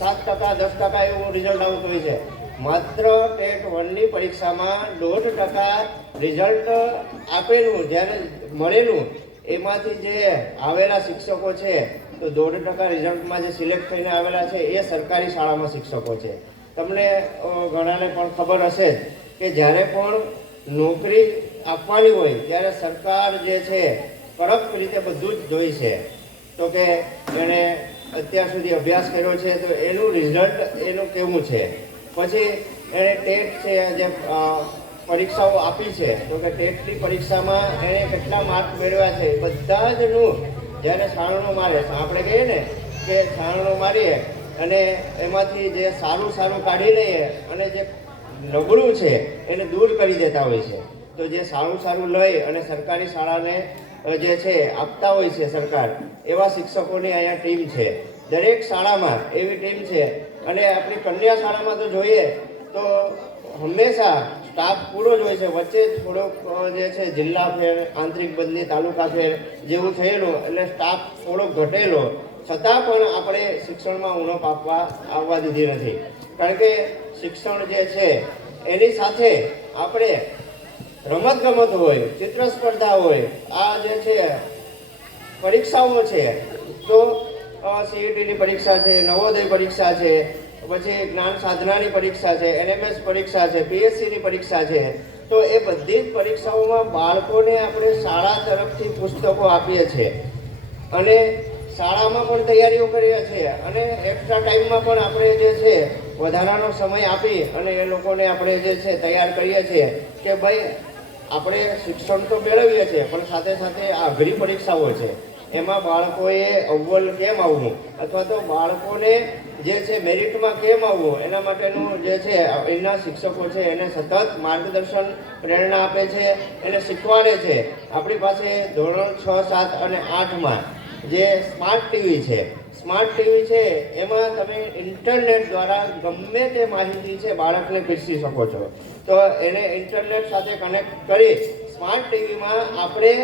7% એવું રિઝલ્ટ આવતું હોય છે. માત્ર ટેટ 1ની પરીક્ષામાં 1.5% રિઝલ્ટ આપેલું જ્યારે મળેલું, એમાંથી જે આવેલા શિક્ષકો છે તો 1.5% રિઝલ્ટમાં જે સિલેક્ટ થઈને આવેલા છે એ સરકારી શાળામાં શિક્ષકો છે. તમને ઘણાને પણ ખબર હશે કે જ્યારે પણ નોકરી આપવાની હોય ત્યારે સરકાર જે છે કડક રીતે બધું જ જોઈ છે. તો કે એણે અત્યાર સુધી અભ્યાસ કર્યો છે તો એનું રિઝલ્ટ એનું કેવું છે, પછી એણે ટેટ છે જે પરીક્ષાઓ આપી છે તો કે ટેટની પરીક્ષામાં એણે કેટલા માર્ક મેળવ્યા છે બધા જનું જ્યારે છાણું મારે આપણે કહીએ ને કે છાણું મારીએ અને એમાંથી જે સારું સારું કાઢી લઈએ અને જે નબળું છે એને દૂર કરી દેતા હોય છે. તો જે સારું સારું લઈ અને સરકારી શાળાને જે છે આપતા હોય છે સરકાર, એવા શિક્ષકોની અહીંયા ટીમ છે. દરેક શાળામાં એવી ટીમ છે. અને આપણી કન્યા શાળામાં તો જોઈએ તો હંમેશા સ્ટાફ પૂરો જ હોય છે. વચ્ચે થોડોક જે છે જિલ્લા ફેર, આંતરિક બદલી, તાલુકા ફેર જેવું થયેલું એટલે સ્ટાફ થોડોક ઘટેલો, છતાં પણ આપણે શિક્ષણમાં ઉણપ આવવા દીધી નથી. કારણ કે શિક્ષણ જે છે એની સાથે આપણે રમતગમત હોય, ચિત્ર સ્પર્ધા હોય, આ જે છે પરીક્ષાઓ છે તો CETની પરીક્ષા છે, નવોદય પરીક્ષા છે, પછી જ્ઞાન સાધનાની પરીક્ષા છે, NMS પરીક્ષા છે, PSCની પરીક્ષા છે. તો એ બધી જ પરીક્ષાઓમાં બાળકોને આપણે શાળા તરફથી પુસ્તકો આપીએ છીએ અને શાળામાં પણ તૈયારીઓ કરીએ છીએ અને એક્સ્ટ્રા ટાઈમમાં પણ આપણે જે છે વધારાનો સમય આપી અને એ લોકોને આપણે જે છે તૈયાર કરીએ છીએ કે ભાઈ આપણે શિક્ષણ તો મેળવીએ છીએ પણ સાથે સાથે આ અઘરી પરીક્ષાઓ છે એમાં બાળકોએ અવ્વલ કેમ આવવું અથવા તો બાળકોને જે છે મેરિટમાં કેમ આવવું એના માટેનું જે છે એના શિક્ષકો છે એને સતત માર્ગદર્શન પ્રેરણા આપે છે, એને શીખવાડે છે. આપણી પાસે ધોરણ 6, 7 અને 8માં જે સ્માર્ટ ટીવી છે, સ્માર્ટ ટીવી છે એમાં તમે ઇન્ટરનેટ દ્વારા ગમે તે માહિતી છે બાળકને પીરસી શકો છો. તો એને ઇન્ટરનેટ સાથે કનેક્ટ કરી સ્માર્ટ ટીવીમાં આપણે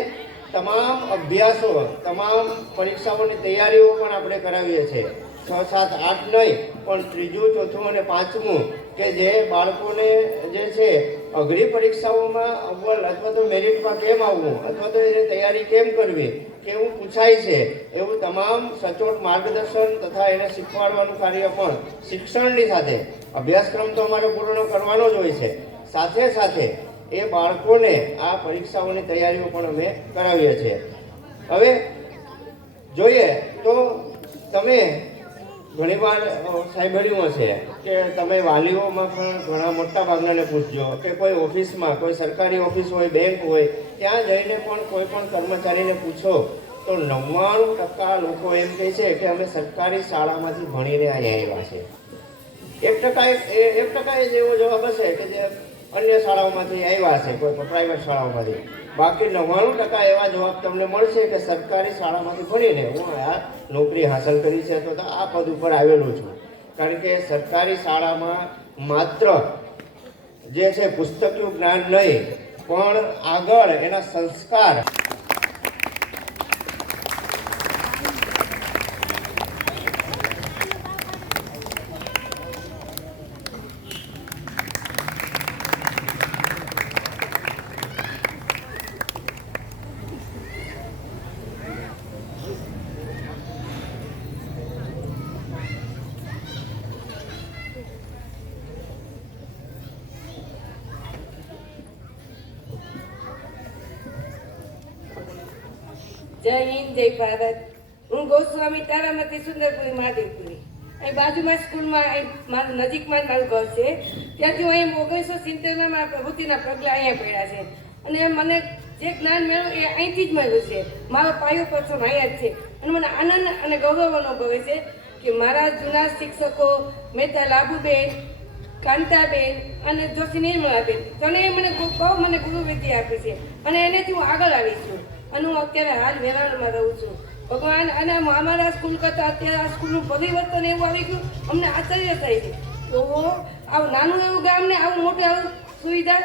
તમામ અભ્યાસો, તમામ પરીક્ષાઓની તૈયારીઓ પણ આપણે કરાવીએ છીએ. 6, 7, 8 નહીં પણ 3, 4 અને 5મું કે જે બાળકોને જે છે અઘરી પરીક્ષાઓમાં અવ્વલ અથવા તો મેરિટમાં કેમ આવવું અથવા તો એની તૈયારી કેમ કરવી કેવું પૂછાય છે એવું તમામ સચોટ માર્ગદર્શન તથા એને શીખવાડવાનું કાર્ય પણ શિક્ષણની સાથે અભ્યાસક્રમ તો અમારે પૂર્ણ કરવાનો જ હોય છે, સાથે સાથે એ બાળકોને આ પરીક્ષાઓની તૈયારીઓ પણ અમે કરાવીએ છીએ. હવે જોઈએ તો તમે ઘણીવાર સાંભળ્યું હશે કે તમે વાલીઓમાં પણ ઘણા મોટા ભાગનાને પૂછજો કે કોઈ ઓફિસમાં, કોઈ સરકારી ઓફિસ હોય, બેંક હોય, ત્યાં જઈને પણ કોઈ પણ કર્મચારીને પૂછો તો 99% લોકો એમ કહે છે કે અમે સરકારી શાળામાંથી ભણીને અહીંયા આવ્યા છે. 1% જ એવો જવાબ હશે કે જે અન્ય શાળાઓમાંથી આવ્યા છે, કોઈ પ્રાઇવેટ શાળાઓમાંથી. બાકી 99% એવા જવાબ તમને મળશે કે સરકારી શાળામાંથી ભણીને હું આ નોકરી હાંસલ કરી છે તો આ પદ ઉપર આવેલું છું. કારણ કે સરકારી શાળામાં માત્ર જે છે પુસ્તકીય જ્ઞાન નહીં પણ આગળ એના સંસ્કાર જય હિન્દ, જય ભારત. હું ગોસ્વામી તારામતી સુંદરપુરી મહાદેવપુરી. અહીં બાજુમાં સ્કૂલમાં અહીં મારું નજીકમાં જ મારું ઘર છે. ત્યાંથી હું અહીં 1970માં પ્રભુતિના પગલાં અહીંયા પડ્યા છે અને મને જે જ્ઞાન મળ્યું એ અહીંથી જ મળ્યું છે. મારો પાયો પ્રથમ અહીંયા જ છે અને મને આનંદ અને ગૌરવ અનુભવે છે કે મારા જૂના શિક્ષકો મહેતા લાભુબેન, કાંતાબેન અને જોશી નિર્મલાબેન ત્રણેય મને ગુરુ વિદ્યા આપી છે અને એનેથી હું આગળ આવી છું અને હું અત્યારે હાલ વેરાવળમાં રહું છું. ભગવાન અને અમારા સ્કૂલ કરતાં અત્યારે આ સ્કૂલનું પરિવર્તન એવું આવી ગયું, અમને આશ્ચર્ય થાય છે. તો આવું નાનું એવું ગામ ને આવું મોટું આવું સુવિધા,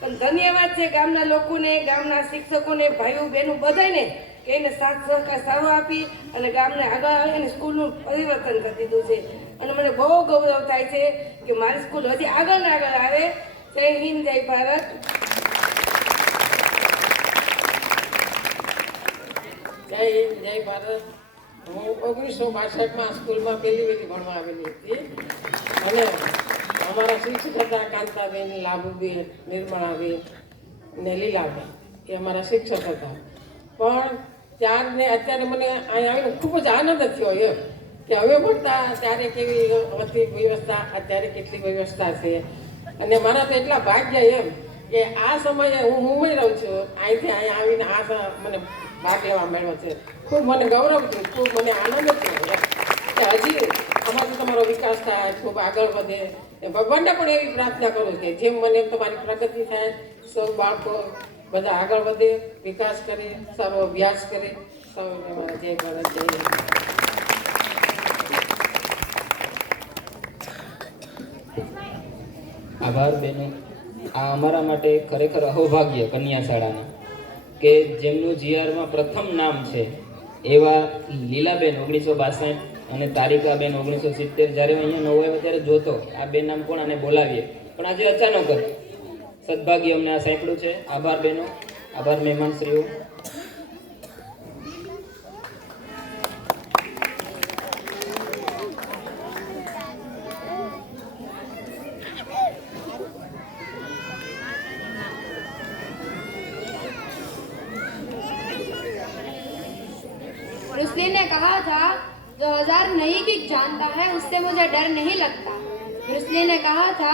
પણ ધન્યવાદ છે ગામના લોકોને, ગામના શિક્ષકોને, ભાઈઓ બહેનો બધાને કે એને સાથ સહકાર સારો આપી અને ગામને આગળ આવી અને સ્કૂલનું પરિવર્તન કરી દીધું છે અને મને બહુ ગૌરવ થાય છે કે મારી સ્કૂલ હજી આગળ ને આગળ આવે. જય હિન્દ, જય ભારત. જય હિન્દ, જય ભારત. હું 1962માં સ્કૂલમાં પહેલી વહેલી ભણવા આવેલી હતી અને અમારા શિક્ષક હતા કાંતાબેન, લાભુબેન, નિર્મળાબેન ને લીલાબેન, એ અમારા શિક્ષક હતા. પણ ત્યારને અત્યારે મને અહીંયા આવીને ખૂબ જ આનંદ થયો એમ કે હવે ભણતા ત્યારે કેવી હતી વ્યવસ્થા, અત્યારે કેટલી વ્યવસ્થા છે અને મારા તો એટલા ભાગ્ય એમ કે આ સમયે હું મુંબઈ રહું છું, અહીંથી અહીંયા આવીને મને ભાગ લેવા મળ્યો છે. ખૂબ મને ગૌરવ છે, ખૂબ મને આનંદ છે કે હજી આમાંથી તમારો વિકાસ થાય, ખૂબ આગળ વધે. ભગવાનને પણ એવી પ્રાર્થના કરું કે જેમ મને તમારી પ્રગતિ થાય, સૌ બાળકો બધા આગળ વધે, વિકાસ કરે, સારો અભ્યાસ કરે. સૌને મારા જય ભારત, જય હિન્દ. આભાર બહેનો. આ અમારા માટે ખરેખર અહોભાગ્ય કન્યા શાળાના કે જેમનું જીઆરમાં પ્રથમ નામ છે એવા લીલાબેન 1962 અને તારિકાબેન 1970. જ્યારે હું અહીંયા નવો આવ્યો ત્યારે જોતો આ બે નામ કોણ આને બોલાવીએ, પણ આજે અચાનક જ સદભાગ્ય અમને આ સાંપડ્યું છે. આભાર બહેનો, આભાર મહેમાનશ્રીઓ. ब्रूस ली ने कहा था, जो हजार नहीं किक जानता है उससे मुझे डर नहीं लगता. ब्रूस ली ने कहा था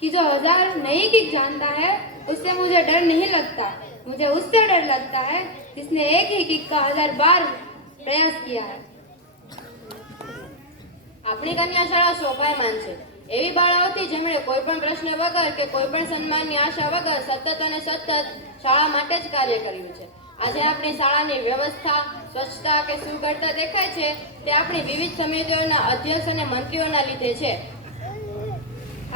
कि जो हजार नहीं किक जानता है उससे मुझे डर नहीं लगता. मुझे उससे डर लगता है जिसने एक ही किक का 1000 बार प्रयास किया है. આપણી કન્યા શાળા શોભાયમાન છે. એવી બાળાઓથી જેમણે કોઈ પણ પ્રશ્ન વગર કે કોઈ પણ સન્માનની આશા વગર સતત અને સતત શાળા માટે જ કાર્ય કર્યું છે. આજે આપણી શાળાની વ્યવસ્થા, સ્વચ્છતા કે સુઘડતા દેખાય છે તે આપણી વિવિધ સમિતિઓના અધ્યક્ષ અને મંત્રીઓના લીધે છે.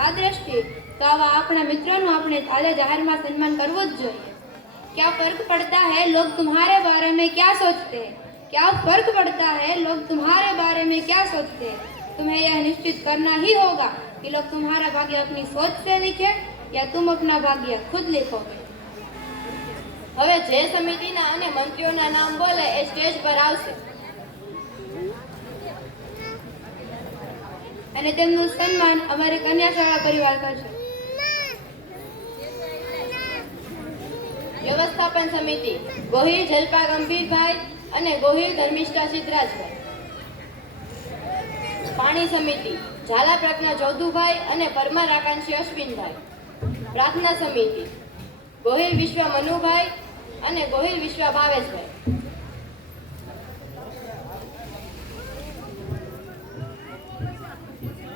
આ દ્રષ્ટિ તો આવા આપણા મિત્રોનું આપણે આજે જાહેરમાં સન્માન કરવું જ જોઈએ. क्या फर्क पड़ता है लोग तुम्हारे बारे में क्या सोचते हैं, क्या फर्क पड़ता है लोग तुम्हारे बारे में क्या सोचते हैं. तुम्हें यह निश्चित करना ही होगा कि लोग तुम्हारा भाग्य अपनी सोच से लिखे या तुम अपना भाग्य खुद लिखोगे. હવે જે સમિતિના અને મંત્રીઓના નામ બોલે એ સ્ટેજ પર આવશે અને તેમનું સન્માન અમારી કન્યા શાળા પરિવાર કરશે. વ્યવસ્થાપન સમિતિ ગોહિલ જલપા ગંભીરભાઈ અને ગોહિલ ધર્મિષ્ઠા સિદ્ધરાજભાઈ. પાણી સમિતિ ઝાલા પ્રજ્ઞા ચૌધુભાઈ અને પરમાર આકાંક્ષી અશ્વિનભાઈ. પ્રાર્થના સમિતિ ગોહિલ વિશ્વ મનુભાઈ અને ગોહિલ વિશ્વ ભાવેશભાઈ.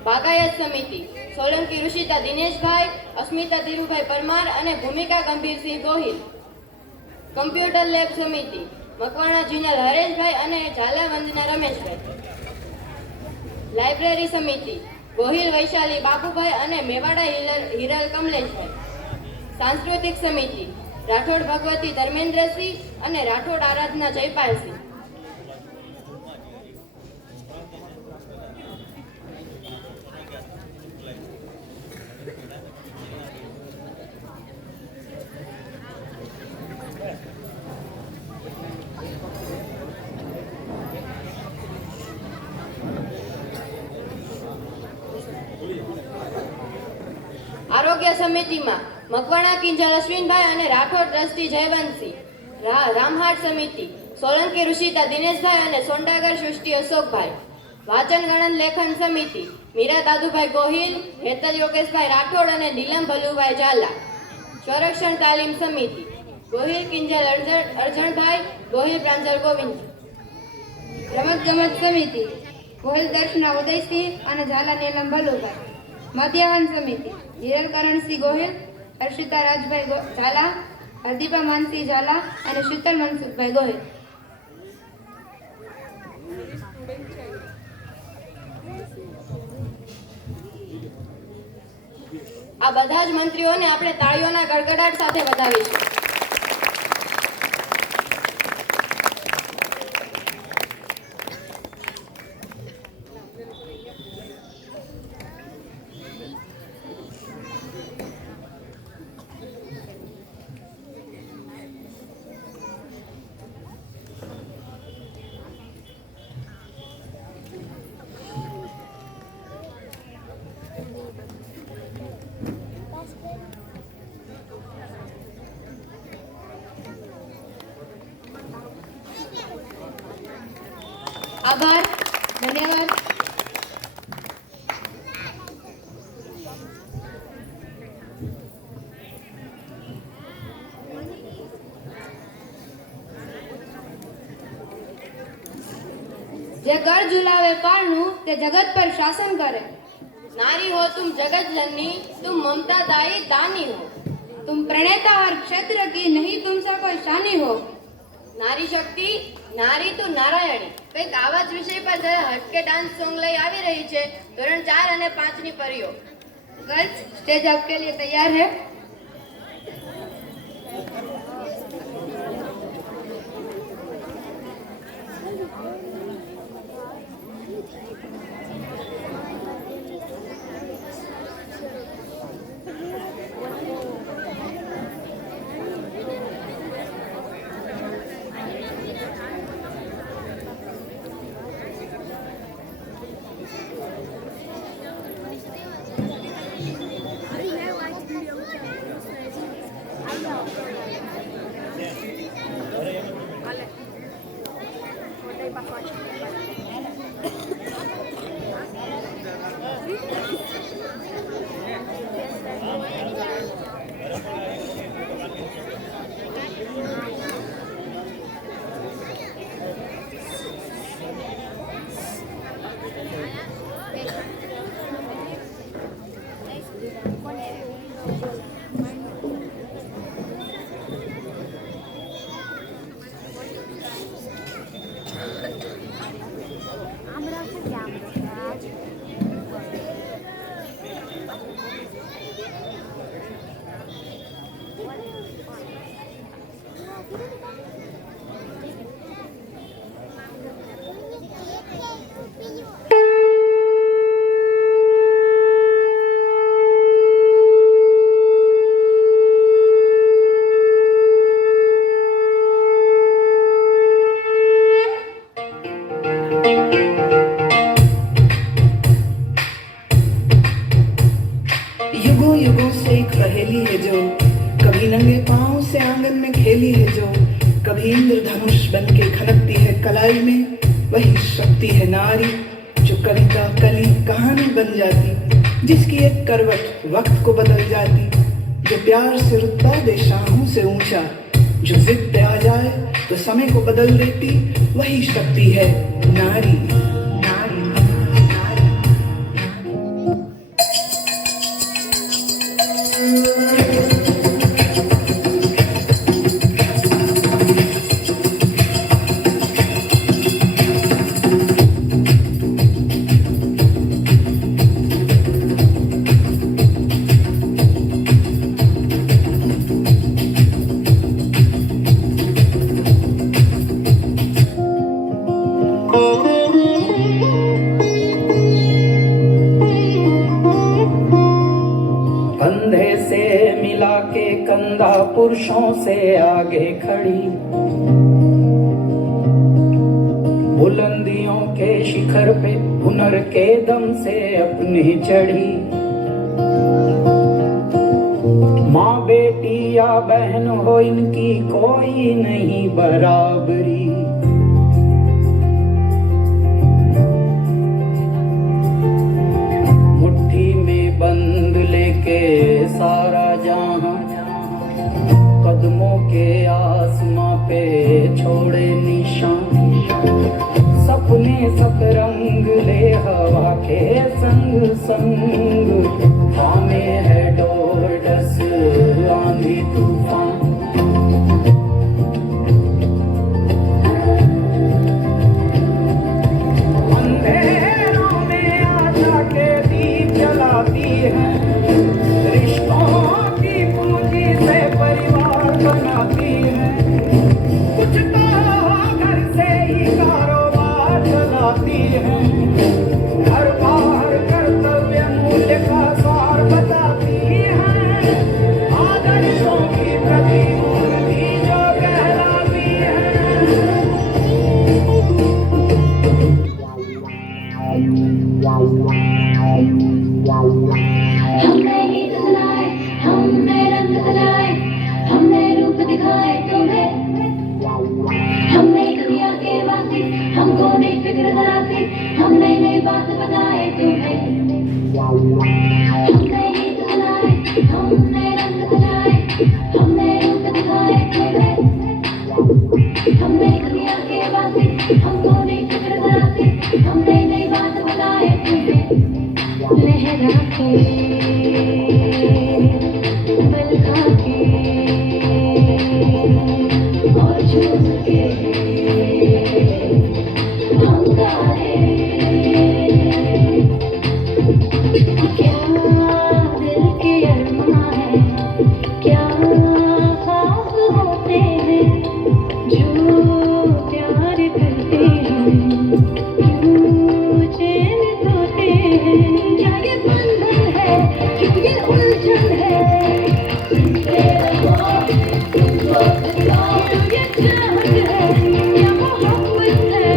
બાગાયત સમિતિ સોલંકી ઋષિતા દિનેશભાઈ, અસ્મિતા ધીરુભાઈ પરમાર અને ભૂમિકા ગંભીરસિંહ ગોહિલ. કમ્પ્યુટર લેબ સમિતિ મકવાણા જિનલ હરેશભાઈ અને ઝાલા વંદના રમેશભાઈ. લાઇબ્રેરી સમિતિ ગોહિલ વૈશાલી બાબુભાઈ અને મેવાડા હિરલ કમલેશભાઈ. સાંસ્કૃતિક સમિતિ રાઠોડ ભગવતી ધર્મેન્દ્રસિંહ અને રાઠોડ આરાધના જયપાલસિંહ. આરોગ્ય સમિતિમાં મકવાણા કિંજલ અશ્વિનભાઈ અને રાઠોડ ટ્રસ્ટી જયવંતસિંહ. રામહાટ સમિતિ સોલંકી ઋષિતા દિનેશભાઈ અને સોંડાગર સૃષ્ટિ અશોકભાઈ. વાચન ગણન લેખન સમિતિ મીરા દાદુભાઈ ગોહિલ, હેતલ યોગેશભાઈ રાઠોડ અને નીલમ ભલુભાઈ ઝાલા. સ્વરક્ષણ તાલીમ સમિતિ ગોહિલ કિંજલ અરજણભાઈ, ગોહિલ પ્રાંજલ ગોવિંદજી. રમત ગમત સમિતિ ગોહિલ દર્શના ઉદયસિંહ અને ઝાલા નીલમ ભલુભાઈ. મધ્યાહન સમિતિ હિરલ કરણસિંહ ગોહિલ, હર્ષિતા રાજભાઈ ઝાલા, હરદીપા માનસિંહ ઝાલા અને શીતલ મનસુખભાઈ ગોહિલ. આ બધા જ મંત્રીઓને આપણે તાળીઓના ગડગડાટ સાથે વધાવીશું. આભાર, ધન્યવાદ. જે કર ઝુલાવે કાળનું તે જગત પર શાસન કરે. नारी हो तुम जगत जननी, तुम ममता दाई दानी हो. तुम प्रणेता हर क्षेत्र की, नहीं तुमसे कोई शानी हो. नारी शक्ति, नारी तो नारायणी. કંઈક આવા જ વિષય પર જરા હટકે ડાન્સ સોંગ લઈ આવી રહી છે ધોરણ 4 અને 5 ની પરીઓ. गर्ल्स स्टेज आपके लिए तैयार है. युगों युगों से एक पहेली है जो कभी नंगे पांव से आंगन में खेली है, जो कभी इंद्रधनुष बन के खनकती है कलाई में, वही शक्ति है नारी जो कविता कली कहानी बन जाती, जिसकी एक करवट वक्त को बदल जाती, जो प्यार से रुतबा दे शाहों से ऊंचा, जो जिद पे आ जाए तो समय को बदल देती, वही शक्ति है नारी. कंधे से मिला के कंधा पुरुषों से आगे खड़ी, बुलंदियों के शिखर पे हुनर के दम से अपनी चढ़ी. माँ बेटी या बहन हो इनकी कोई नहीं बराबरी. मुट्ठी में बंद लेके सारा जहां, कदमों के आसमां पे छोड़े निशान, सपने सब रंग ले हवा के संग संग, थामे है डोर डस आंधी तूफान. अंधेरों में आशा के दीप जलाती है, रिश्तों की पूंजी से परिवार बनाती है, कुछ तो घर से ही कारोबार चलाती है, हर बार कर्तव्य मूल्य का सार बताती है, आदर्शों की प्रतिमूर्ति जो कहलाती है. हमने गीत सुनाए, हमने रंग सजाए, हमने रूप दिखाए तुम्हें, हमने दुनिया के वासी, हमको नहीं फिक्र जरासी, हमने नई बात बताए तुम्हें. हमने गीत सुनाए, हमने रंग सजाए, हमने रूप दिखाए तुम्हें, हमने दुनिया के वासी, हमको नहीं फिक्र जरासी, क्या दिल के अरमां है, क्या ख्वाब होते हैं जो प्यार करते हैं, क्यों चैन खोते हैं, क्या ये बंधन है, क्यों ये उलझन है, सुनते रहो तुमको बताओ, ये चाहत है या मोहब्बत है,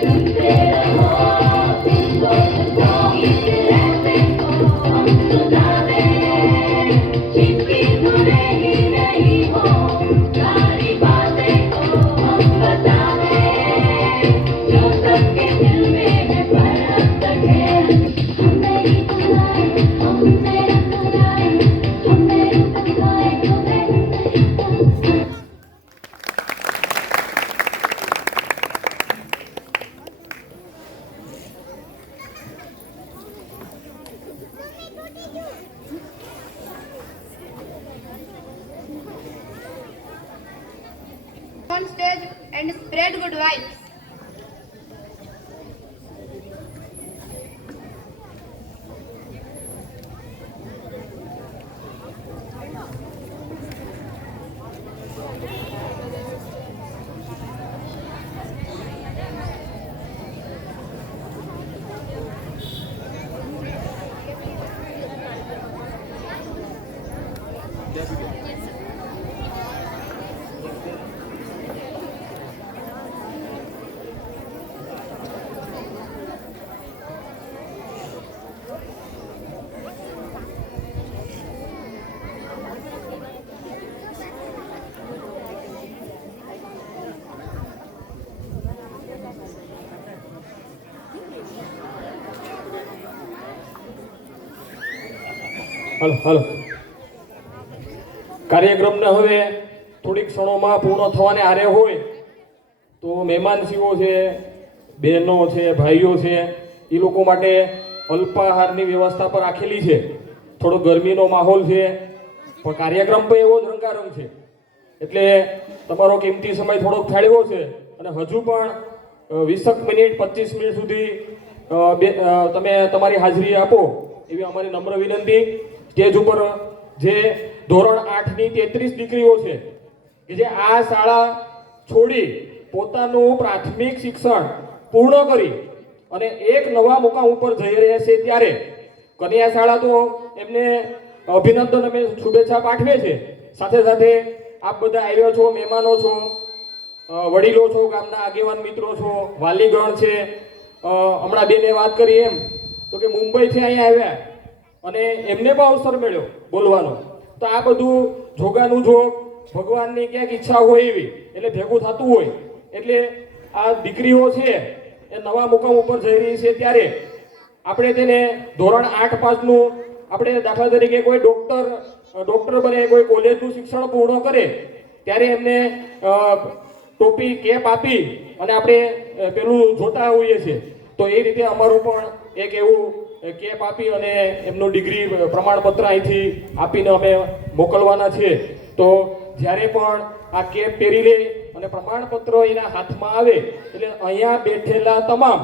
सुनते रहो तुमको बताओ, इस रहते को हम सुना दें, जिनकी सुने ही नहीं हो सारी बातें को हम बता दें, जो सबके दिल में है पर अब तक है, हमने ही बुलाए, हमने रंग लाए, हमने रूप दिखाए तुम्हें। On stage and spread good vibes. હાલો કાર્યક્રમને હવે થોડીક ક્ષણોમાં પૂર્ણ થવાને આરે હોય તો મહેમાનશ્રીઓ છે, બહેનો છે, ભાઈઓ છે, એ લોકો માટે અલ્પાહારની વ્યવસ્થા પર રાખેલી છે. થોડો ગરમીનો માહોલ છે પણ કાર્યક્રમ પણ એવો જ રંગારંગ છે એટલે તમારો કિંમતી સમય થોડોક ફાળવ્યો છે અને હજુ પણ 20 મિનિટ 25 મિનિટ સુધી તમે તમારી હાજરી આપો એવી અમારી નમ્ર વિનંતી. સ્ટેજ ઉપર જે ધોરણ 8ની 33 દીકરીઓ છે કે જે આ શાળા છોડી પોતાનું પ્રાથમિક શિક્ષણ પૂર્ણ કરી અને એક નવા મુકામ ઉપર જઈ રહ્યા છે ત્યારે કન્યા શાળા તો એમને અભિનંદન અમે શુભેચ્છા પાઠવે છે. સાથે સાથે આપ બધા આવ્યા છો, મહેમાનો છો, વડીલો છો, ગામના આગેવાન મિત્રો છો, વાલીગણ છે. હમણાં બેને વાત કરી એમ તો કે મુંબઈથી અહીંયા આવ્યા અને એમને પણ અવસર મળ્યો બોલવાનો. તો આ બધું જોગાનું જોગ ભગવાનની ક્યાંક ઈચ્છા હોય એવી એટલે ભેગું થતું હોય એટલે આ દીકરીઓ છે એ નવા મુકામ ઉપર જઈ રહી છે ત્યારે આપણે તેને ધોરણ 8 પાસનું આપણે દાખલા તરીકે કોઈ ડોક્ટર બને, કોઈ કોલેજનું શિક્ષણ પૂર્ણ કરે ત્યારે એમને ટોપી કેપ આપી અને આપણે પેલું જોતા હોઈએ છીએ. તો એ રીતે અમારું પણ એક એવું કેપ આપી અને એમનું ડિગ્રી પ્રમાણપત્ર અહીંથી આપીને અમે મોકલવાના છીએ. તો જ્યારે પણ આ કેપ પહેરી લે અને પ્રમાણપત્ર એના હાથમાં આવે એટલે અહીંયા બેઠેલા તમામ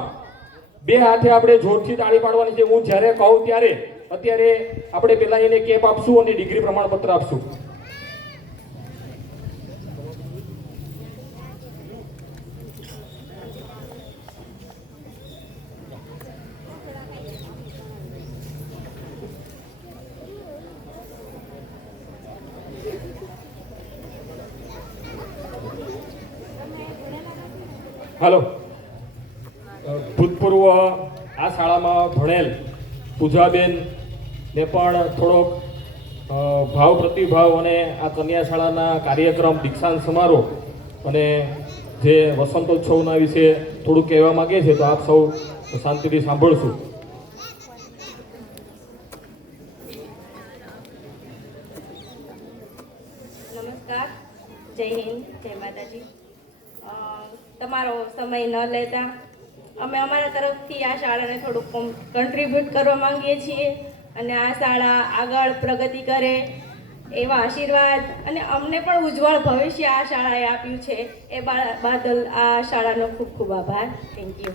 બે હાથે આપણે જોરથી તાળી પાડવાની છે. હું જ્યારે કહું ત્યારે અત્યારે આપણે પહેલા એને કેપ આપશું અને ડિગ્રી પ્રમાણપત્ર આપશું. હાલો, ભૂતપૂર્વ આ શાળામાં ભણેલ પૂજાબેન ને પણ થોડોક ભાવ પ્રતિભાવ અને આ કન્યા શાળાના કાર્યક્રમ દીક્ષાંત સમારોહ અને જે વસંતોત્સવના વિશે થોડુંક કહેવા માંગે છે તો આપ સૌ શાંતિથી સાંભળશું. નમસ્કાર, જય હિન્દ, જય માતાજી. તમારો સમય ન લેતા અમે અમારા તરફથી આ શાળાને થોડુંક કન્ટ્રીબ્યુટ કરવા માંગીએ છીએ અને આ શાળા આગળ પ્રગતિ કરે એવા આશીર્વાદ અને અમને પણ ઉજ્જવળ ભવિષ્ય આ શાળાએ આપ્યું છે એ બદલ આ શાળાનો ખૂબ ખૂબ આભાર. Thank you.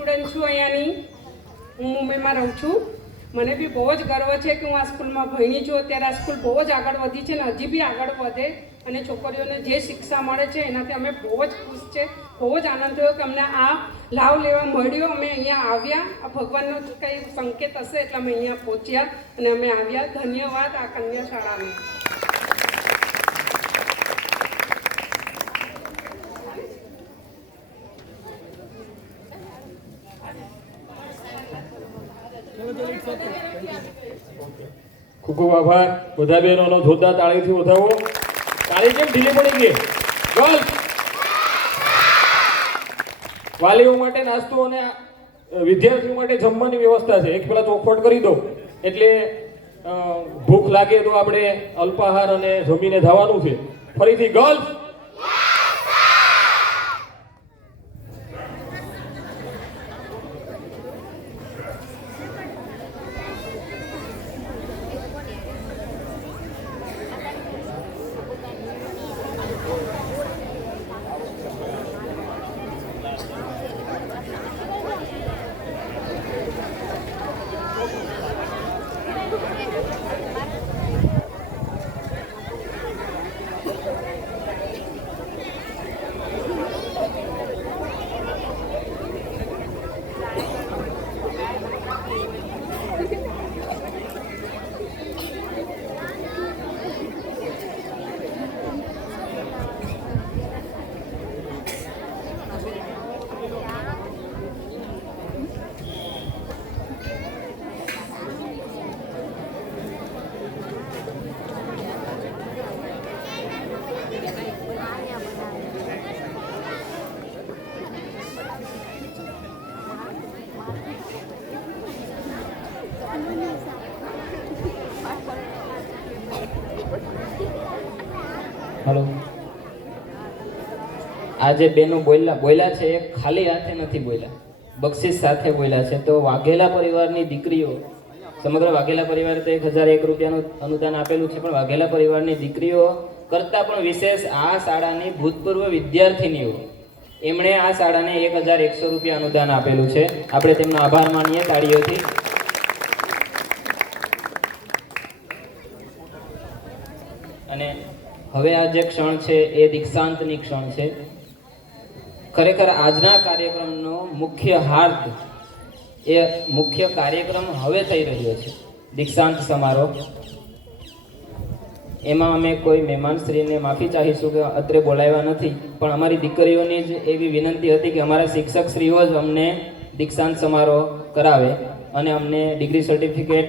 સ્ટુડન્ટ છું અહીંયાની. હું મુંબઈમાં રહું છું. મને બી બહુ જ ગર્વ છે કે હું આ સ્કૂલમાં ભણી છું. અત્યારે આ સ્કૂલ બહુ જ આગળ વધી છે ને હજી બી આગળ વધે અને છોકરીઓને જે શિક્ષા મળે છે એનાથી અમે બહુ જ ખુશ છે. બહુ જ આનંદ થયો કે અમને આ લાભ લેવા મળ્યો. અમે અહીંયા આવ્યા. આ ભગવાનનો કંઈ સંકેત હશે એટલે અમે અહીંયા પહોંચ્યા અને અમે આવ્યા. ધન્યવાદ આ કન્યા શાળાને. ખૂબ ખૂબ આભાર. બધા બહેનોનો જોરદાર તાળીથી વધાવો. તાળી કેમ ઢીલી પડી ગઈ? ગર્લ્સ વાલીઓ માટે નાસ્તો અને વિદ્યાર્થીઓ માટે જમવાની વ્યવસ્થા છે. એક પેલા ચોખવટ કરી દો એટલે ભૂખ લાગે તો આપણે અલ્પાહાર અને જમીને જવાનું છે. ફરીથી ગર્લ્સ હલો. આ જે બેનો બોલ્યા છે એ ખાલી હાથે નથી બોલ્યા, બક્ષિસ સાથે બોલ્યા છે. તો વાઘેલા પરિવારની દીકરીઓ, સમગ્ર વાઘેલા પરિવારે તો 1001 રૂપિયાનું અનુદાન આપેલું છે, પણ વાઘેલા પરિવારની દીકરીઓ કરતાં પણ વિશેષ આ શાળાની ભૂતપૂર્વ વિદ્યાર્થીનીઓ, એમણે આ શાળાને 1100 રૂપિયા અનુદાન આપેલું છે. આપણે તેમનો આભાર માનીએ તાળીઓથી. અને હવે આ જે ક્ષણ છે એ દીક્ષાંતની ક્ષણ છે. ખરેખર આજના કાર્યક્રમનો મુખ્ય હાર્દ, એ મુખ્ય કાર્યક્રમ હવે થઈ રહ્યો છે, દીક્ષાંત સમારોહ. એમાં અમે કોઈ મહેમાનશ્રીને માફી ચાહીશું કે અત્રે બોલાવ્યા નથી, પણ અમારી દીકરીઓની જ એવી વિનંતી હતી કે અમારા શિક્ષકશ્રીઓ જ અમને દીક્ષાંત સમારોહ કરાવે અને અમને ડિગ્રી સર્ટિફિકેટ,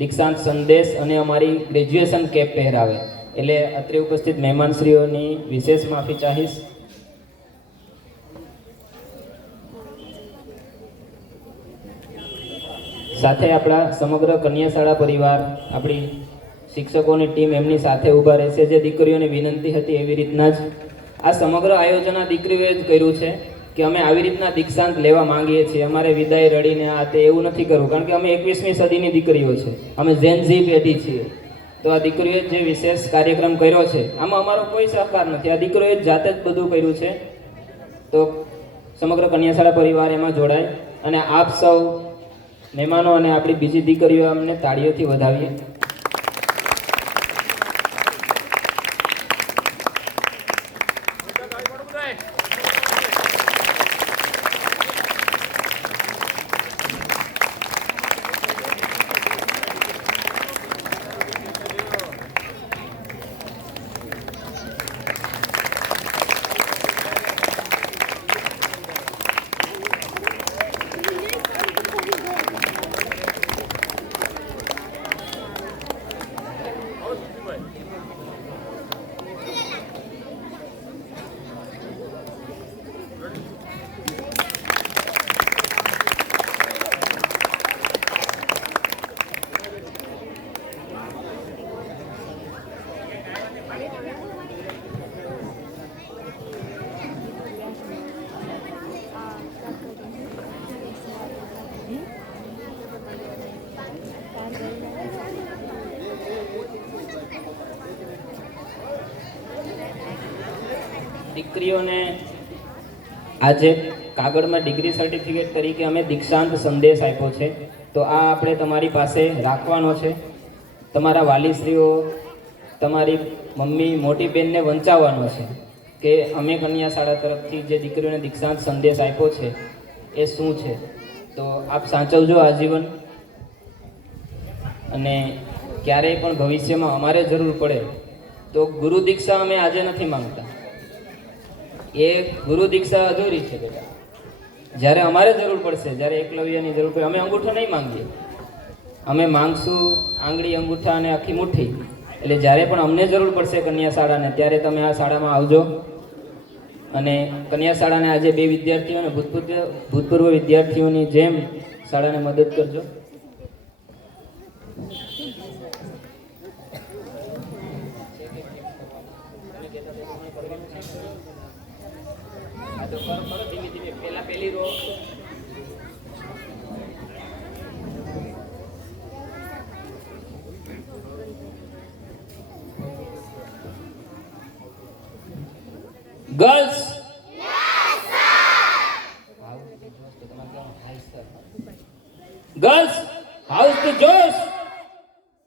દીક્ષાંત સંદેશ અને અમારી ગ્રેજ્યુએશન કેપ પહેરાવે. એટલે અત્રે ઉપસ્થિત મહેમાનશ્રીઓની વિશેષ માફી ચાહીશ. સાથે આપણા સમગ્ર કન્યા શાળા પરિવાર, આપણી શિક્ષકોની ટીમ એમની સાથે ઊભા રહેશે. જે દીકરીઓની વિનંતી હતી એવી રીતના જ આ સમગ્ર આયોજન આ દીકરીઓએ જ કર્યું છે કે અમે આવી રીતના દીક્ષાંત લેવા માંગીએ છીએ. અમારે વિદાય રડીને આ તે એવું નથી કરવું, કારણ કે અમે 21મી સદીની દીકરીઓ છે, અમે ઝેન-ઝી પેઢી છીએ. તો આ દીકરીઓએ જે વિશેષ કાર્યક્રમ કર્યો છે આમાં અમારો કોઈ સહકાર નથી, આ દીકરીઓએ જાતે જ બધું કર્યું છે. તો સમગ્ર કન્યા શાળા પરિવાર એમાં જોડાય અને આપ સૌ મહેમાનો અને આપણી બીજી દીકરીઓ અમને તાળીઓથી વધાવીએ. દીકરીઓને આજે કાગળમાં ડિગ્રી સર્ટિફિકેટ તરીકે અમે દીક્ષાંત સંદેશ આપ્યો છે, તો આ આપણે તમારી પાસે રાખવાનો છે. તમારા વાલીશ્રીઓ, તમારી મમ્મી, મોટી બહેનને વંચાવવાનો છે કે અમે કન્યા શાળા તરફથી જે દીકરીઓને દીક્ષાંત સંદેશ આપ્યો છે એ શું છે. તો આપ સાચવજો આજીવન, અને ક્યારેય પણ ભવિષ્યમાં અમારે જરૂર પડે તો ગુરુ દીક્ષા અમે આજે નથી માંગતા, એ ગુરુ દીક્ષા અધૂરી છે બેટા. જ્યારે અમારે જરૂર પડશે, જ્યારે એકલવ્યની જરૂર પડે, અમે અંગૂઠો નહીં માંગીએ, અમે માંગશું આંગળી, અંગૂઠા અને આખી મુઠ્ઠી. એટલે જ્યારે પણ અમને જરૂર પડશે કન્યા શાળાને, ત્યારે તમે આ શાળામાં આવજો. અને કન્યા શાળાને આજે 2 વિદ્યાર્થીઓ અને ભૂતપૂર્વ વિદ્યાર્થીઓની જેમ શાળાને મદદ કરજો. Girls, girls, how's the josh?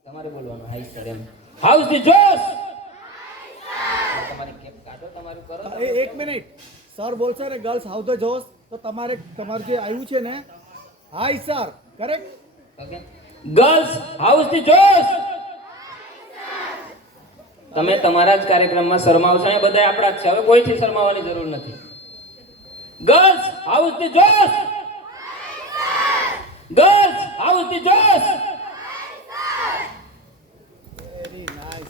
તમારે બોલવાનું હાઈ સર એમ. How's the josh? તમારી કેપ કાઢો, તમારું કરો. એક મિનિટ, સર બોલશે ને ગર્લ્સ હાઉ ધ જોશ, તો તમારે તમારું જે આવ્યું છે ને hi sir, correct? Okay. Girls, how's the josh? તમે તમારા જ કાર્યક્રમમાં શરમાવશો ને, બધા આપણા જ છે, હવે કોઈથી શરમાવાની જરૂર નથી. Girls, how is the Josh? Girls, how is the Josh? Very nice.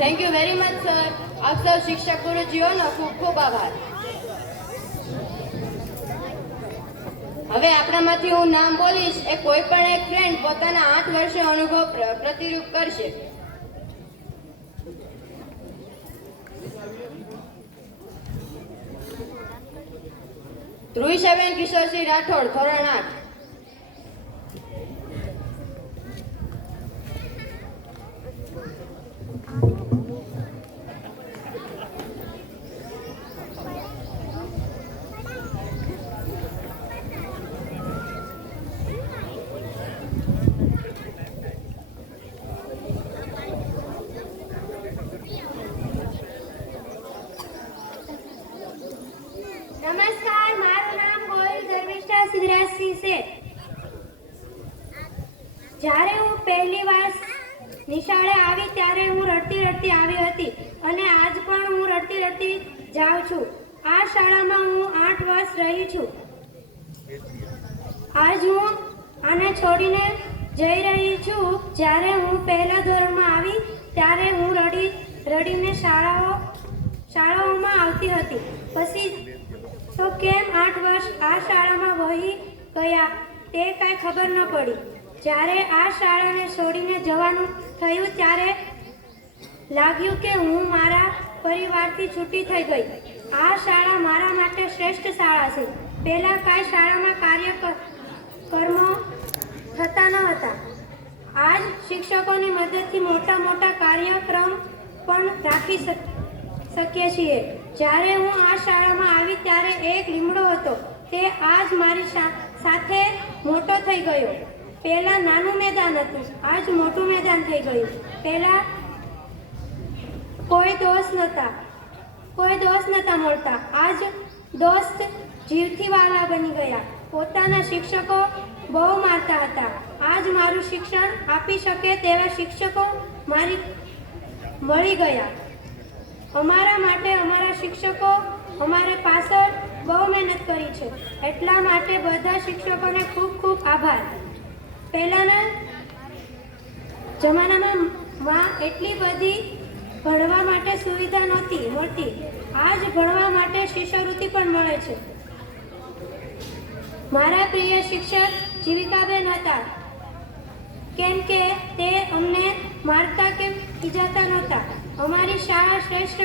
Thank you very much sir. આપ સૌ શિક્ષક ગુરુજીઓનો ખૂબ ખૂબ આભાર. હવે આપણામાંથી હું નામ બોલીશ, એ કોઈ પણ એક ફ્રેન્ડ પોતાના 8 વર્ષનો અનુભવ પ્રતિરૂપ કરશે. ધ્રુવીશાબેન કિશોરસિંહ રાઠોડ, ધોરણ 8. નમસ્કાર, મારું નામ ગોયલ ધર્મિષ્ઠા સિદ્ધરાજસિંહ છે. જ્યારે હું પહેલી વાર નિશાળે આવી ત્યારે હું રડતી રડતી આવી હતી, અને આજ પણ હું રડતી રડતી જાઉં છું. આ શાળામાં હું 8 વર્ષ રહી છું. આજ હું આને છોડીને જઈ રહી છું. જ્યારે હું પહેલા ધોરણમાં આવી ત્યારે હું રડીને શાળાઓમાં આવતી હતી. પછી તો કેમ 8 વર્ષ આ શાળામાં વહી ગયા તે કાંઈ ખબર ન પડી. જ્યારે આ શાળાને છોડીને જવાનું થયું ત્યારે લાગ્યું કે હું મારા પરિવારથી છૂટી થઈ ગઈ. આ શાળા મારા માટે શ્રેષ્ઠ શાળા છે. પહેલાં કાંઈ શાળામાં કાર્યક્રમો થતા ન હતા. આજ શિક્ષકોની મદદથી મોટા મોટા કાર્યક્રમ પણ રાખી શકીએ છીએ. જ્યારે હું આ શાળામાં આવી ત્યારે એક લીમડો હતો, તે આજ મારી સાથે મોટો થઈ ગયો. પહેલાં નાનું મેદાન હતું, આજ મોટું મેદાન થઈ ગયું. પહેલાં કોઈ દોસ્ત નહોતા મળતા, આજ દોસ્ત જીવથી વાલા બની ગયા. પોતાના શિક્ષકો બહુ મારતા હતા, આજ મારું શિક્ષણ આપી શકે તેવા શિક્ષકો મળી ગયા. અમારા માટે અમારા શિક્ષકો અમારે પાછળ બહુ મહેનત કરી છે. એટલા માટે બધા શિક્ષકોને ખૂબ ખૂબ આભાર. પહેલાંના જમાનામાં એટલી બધી ભણવા માટે સુવિધા નહોતી મળતી. આજ ભણવા માટે શિષ્યવૃત્તિ પણ મળે છે. મારા પ્રિય શિક્ષક જીવિકાબેન હતા, કેમ કે તે અમને મારતા કે ખીજાતા નહોતા. અમારી શાળા શ્રેષ્ઠ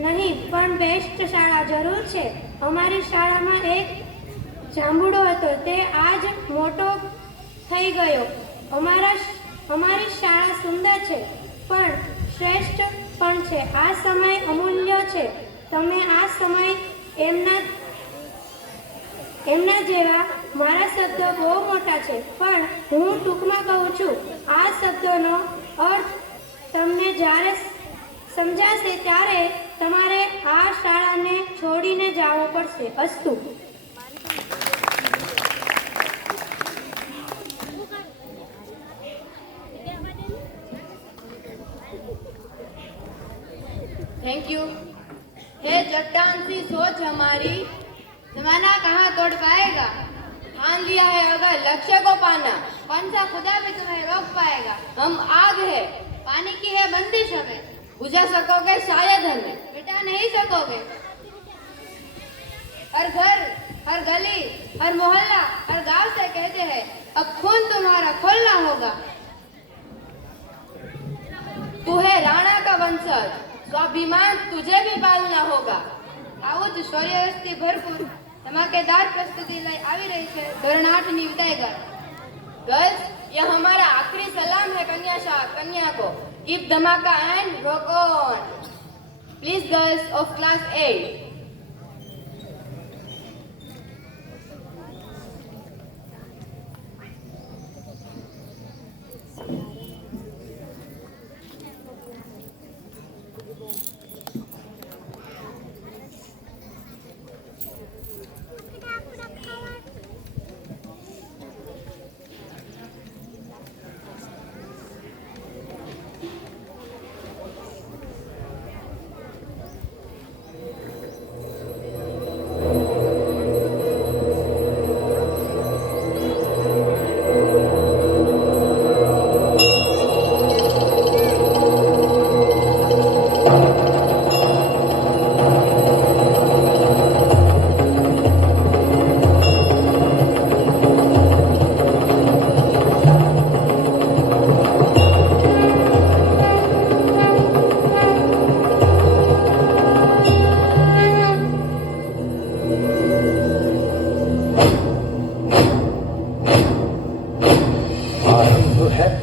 નહીં પણ બેસ્ટ શાળા જરૂર છે. અમારી શાળામાં એક જાંબુડો હતો, તે આજ મોટો થઈ ગયો. અમારી શાળા સુંદર છે પણ શ્રેષ્ઠ પણ છે. આ સમય અમૂલ્ય છે. તમે આ સમય એમના જેવા. મારા શબ્દો બહુ મોટા છે પણ હું ટૂંકમાં કહું છું. આ શબ્દોનો અર્થ તમને જ્યારે સમજાશે ત્યારે તમારે આ શાળાને છોડીને જવું પડશે. અસ્તુ. Thank you. है चट्टान सी सोच हमारी, जमाना कहाँ तोड़ पाएगा. ठान लिया है अगर लक्ष्य को पाना, कौन सा खुदा भी तुम्हें रोक पाएगा. हम आग है, पानी की है बंदिश हमें. बुझा सकोगे शायद हमें, मिटा नहीं सकोगे. हर घर, हर गली, हर मोहल्ला, हर गांव से कहते हैं अब खून तुम्हारा खोलना होगा. तू है राणा का वंशज, स्वाभिमान तुझे भी पालना होगा. આવું જ શૌર્યરસથી ભરપૂર ધમાકેદાર પ્રસ્તુતિ લઈ આવી રહી છે ધોરણ 8 ની વિદાયગર. गर्ल्स, यह हमारा आखिरी सलाम है कन्या को. कीप धमाका and rock on. Please girls of class 8.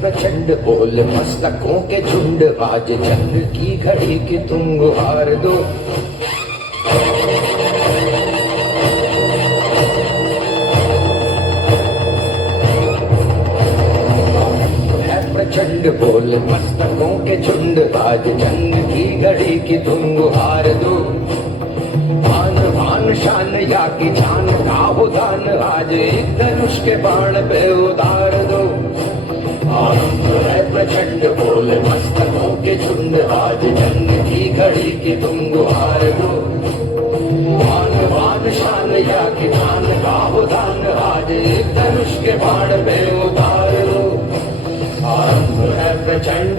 प्रचंड बोल मस्तकों के झुंड, आज चंद्र की घड़ी की तुम गुहार दो. है प्रचंड बोल मस्तकों के झुंड, आज चंद्र की घड़ी की तुम गुहार दो. भान भान शान या की जान का हो दान, आज एक धनुष के बाण पे उतार दो. आनंद है प्रचंड बोल मस्तकों के झुंड, आज जंग की घड़ी की तुम गुहार दो. भान भान शान या की जान का हो दान, आज एक धनुष के बाण पे उतार दो. आनंद है प्रचंड.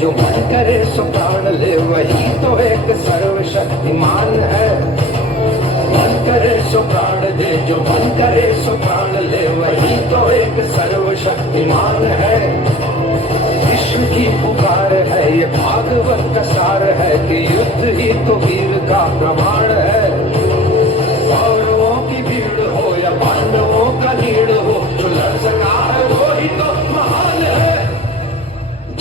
जो मन करे सो प्राण ले, वही तो एक सर्वशक्तिमान है. मन करे सो प्राण दे, जो मन करे सो प्राण ले, वही तो एक सर्वशक्तिमान है. विश्व की पुकार है ये भागवत का सार है, कि युद्ध ही तो वीर का प्रमाण है. कौरवों की भीड़ हो या पांडवों का नीड़ हो, जो लड़ सका है वो ही तो महान है.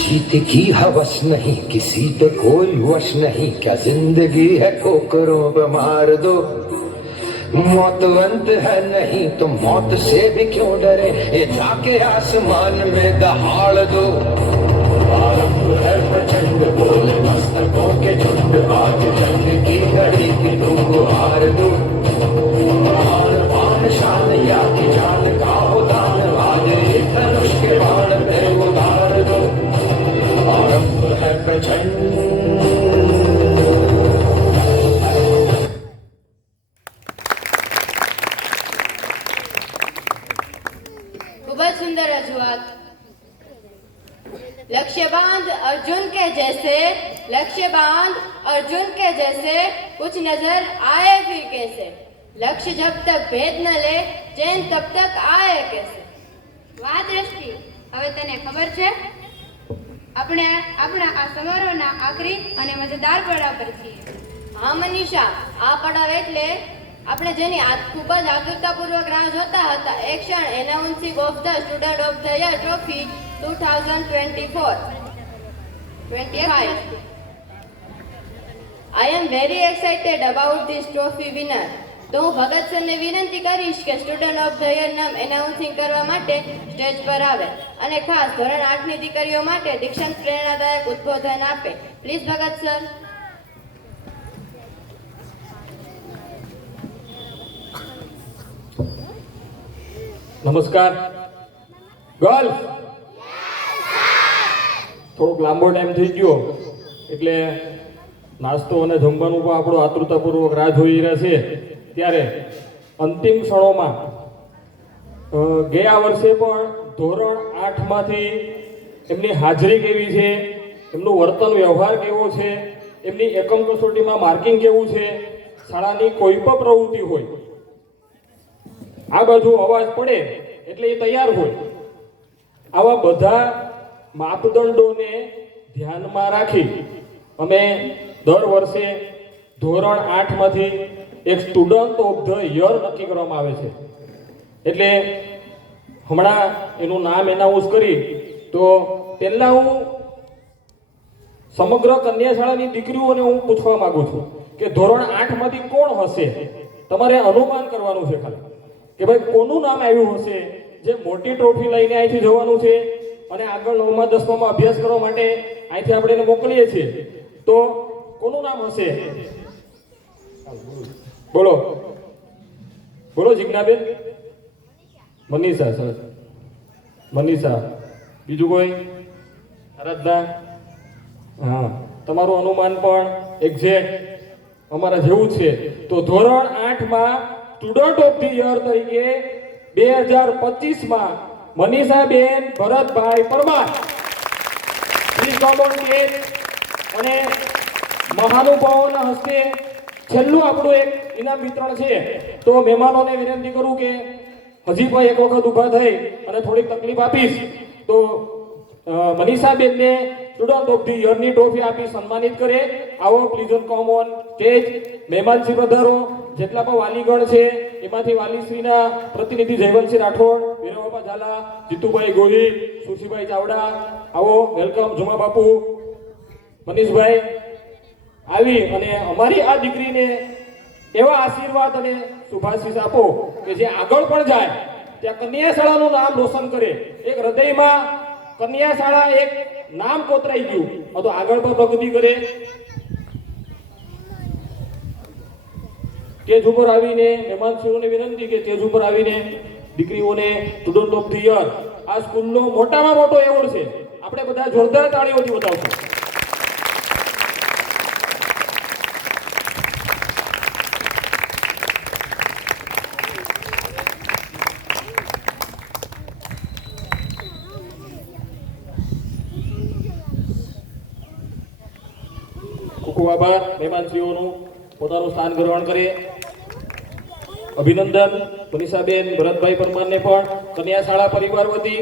जीत की हवस नहीं, किसी पे कोई वश नहीं, क्या जिंदगी है ठोकरों पे मार दो. मौत अंत है नहीं तो मौत से भी क्यों डरे, ये जाके आसमान में दहाड़ दो. आरंभ है प्रचंड बोल मस्तकों के झुंड, आज जंग की घड़ी की तुम गुहार दो. बाण बाण शान या की जान का हो दान, आज एक धनुष के बाण पे प्रचंड। खूब सुंदर रजूआत। लक्ष्य बांध अर्जुन के जैसे, लक्ष्य बांध अर्जुन के जैसे, कुछ नजर आए फिर कैसे। लक्ष्य जब तक भेद न ले, चैन तब तक आए कैसे। वाह દ્રષ્ટિ, હવે તને ખબર છે આપણે આપણા આ સમારોહના આખરી અને મજેદાર પડાવ પર છીએ. હા મનીષા, આ પડાવ એટલે આપણે જેની ખૂબ જ આતુરતાપૂર્વક રાહ જોતા હતા એ ક્ષણ announcing of the student of the year trophy 2024-25. I am very excited about this trophy winner. તો હું ભગત સરને વિનંતી કરીશ કે સ્ટુડન્ટ ઓફ ધ યર નામ એનાઉન્સિંગ કરવા માટે સ્ટેજ પર આવે અને ખાસ ધોરણ 8ની દીકરીઓ માટે દીક્ષાંત પ્રેરણાદાયક ઉદ્બોધન આપે. Please Bhagat sir. નમસ્કાર ગર્લ્સ. થોડોક લાંબો ટાઈમ થઈ ગયો એટલે નાસ્તો અને જમવાનું પણ આપણો આતુરતાપૂર્વક રાહ જોઈ રહ્યા છે. ત્યારે અંતિમ ક્ષણોમાં ગયા વર્ષે પણ ધોરણ 8માંથી એમની હાજરી કેવી છે, એમનું વર્તન વ્યવહાર કેવો છે, એમની એકમ કસોટીમાં માર્કિંગ કેવું છે, શાળાની કોઈ પણ પ્રવૃત્તિ હોય આ બાજુ અવાજ પડે એટલે એ તૈયાર હોય. આવા બધા માપદંડોને ધ્યાનમાં રાખી અમે દર વર્ષે ધોરણ 8માંથી એક સ્ટુડન્ટ ઓફ ધ યર નક્કી કરવામાં આવે છે. એટલે હમણાં એનું નામ એનાઉન્સ કરી તો પહેલાં હું સમગ્ર કન્યા શાળાની દીકરીઓને હું પૂછવા માંગુ છું કે ધોરણ 8માંથી કોણ હશે. તમારે અનુમાન કરવાનું છે ખાલી કે ભાઈ કોનું નામ આવ્યું હશે જે મોટી ટ્રોફી લઈને અહીંથી જવાનું છે અને આગળ 9મા 10મામાં અભ્યાસ કરવા માટે અહીંથી આપણે એને મોકલીએ છીએ. તો કોનું નામ હશે? બોલો બોલો. જિજ્ઞાબેન? મનીષા સર. મનીષા. બીજું કોઈ? આરાધના? હા, તમારું અનુમાન પણ એક્ઝેક્ટ અમારા જેવું છે. તો ધોરણ 8માં સ્ટુડન્ટ ઓફ ધી યર તરીકે 2025માં Manishaben Bharatbhai Parmar. Please come on stage. અને મહાનુભાવોના હસ્તે છેલ્લું આપણું એક ઇનામ વિતરણ છે. તો મહેમાનોને વિનંતી કરું કે હજી પણ એક વખત ઊભા થઈ અને થોડીક તકલીફ આપીશ તો મનીષાબેનને સ્ટુડન્ટ ઓફ ધી યરની ટ્રોફી આપી સન્માનિત કરે. આવો પ્લીઝ કમ ઓન સ્ટેજ. મહેમાનશ્રી પધારો. જેટલા પણ વાલીગણ છે એમાંથી વાલીશ્રીના પ્રતિનિધિ જયવંતસિંહ રાઠોડ, વીરબાપા ઝાલા, જીતુભાઈ ગોહિલ, સુશીભાઈ ચાવડા. આવો, વેલકમ. જુમા બાપુ, મનીષભાઈ આવી અને અમારી આ દીકરીને એવા આશીર્વાદ અને શુભાશીષ આપો કે જે આગળ પણ જાય ત્યાં કન્યા શાળાનું નામ રોશન કરે. એક હૃદયમાં કન્યા શાળા એક નામ કોતરાઈ ગયું તો આગળ પણ પ્રગતિ કરે. સ્ટેજ ઉપર આવીને મહેમાનશ્રીઓને વિનંતી કે સ્ટેજ ઉપર આવીને દીકરીઓને સ્ટુડન્ટ ઓફ ધી યર આ સ્કૂલનો મોટામાં મોટો એવોર્ડ છે. આપણે બધા જોરદાર તાળીઓથી વધાવશું. ખૂબ આભાર. મહેમાનશ્રીઓનું પોતાનું સ્થાન ગ્રહણ કરે. અભિનંદન મનીષાબેન ભરતભાઈ પરમારને પણ કન્યા શાળા પરિવાર વતી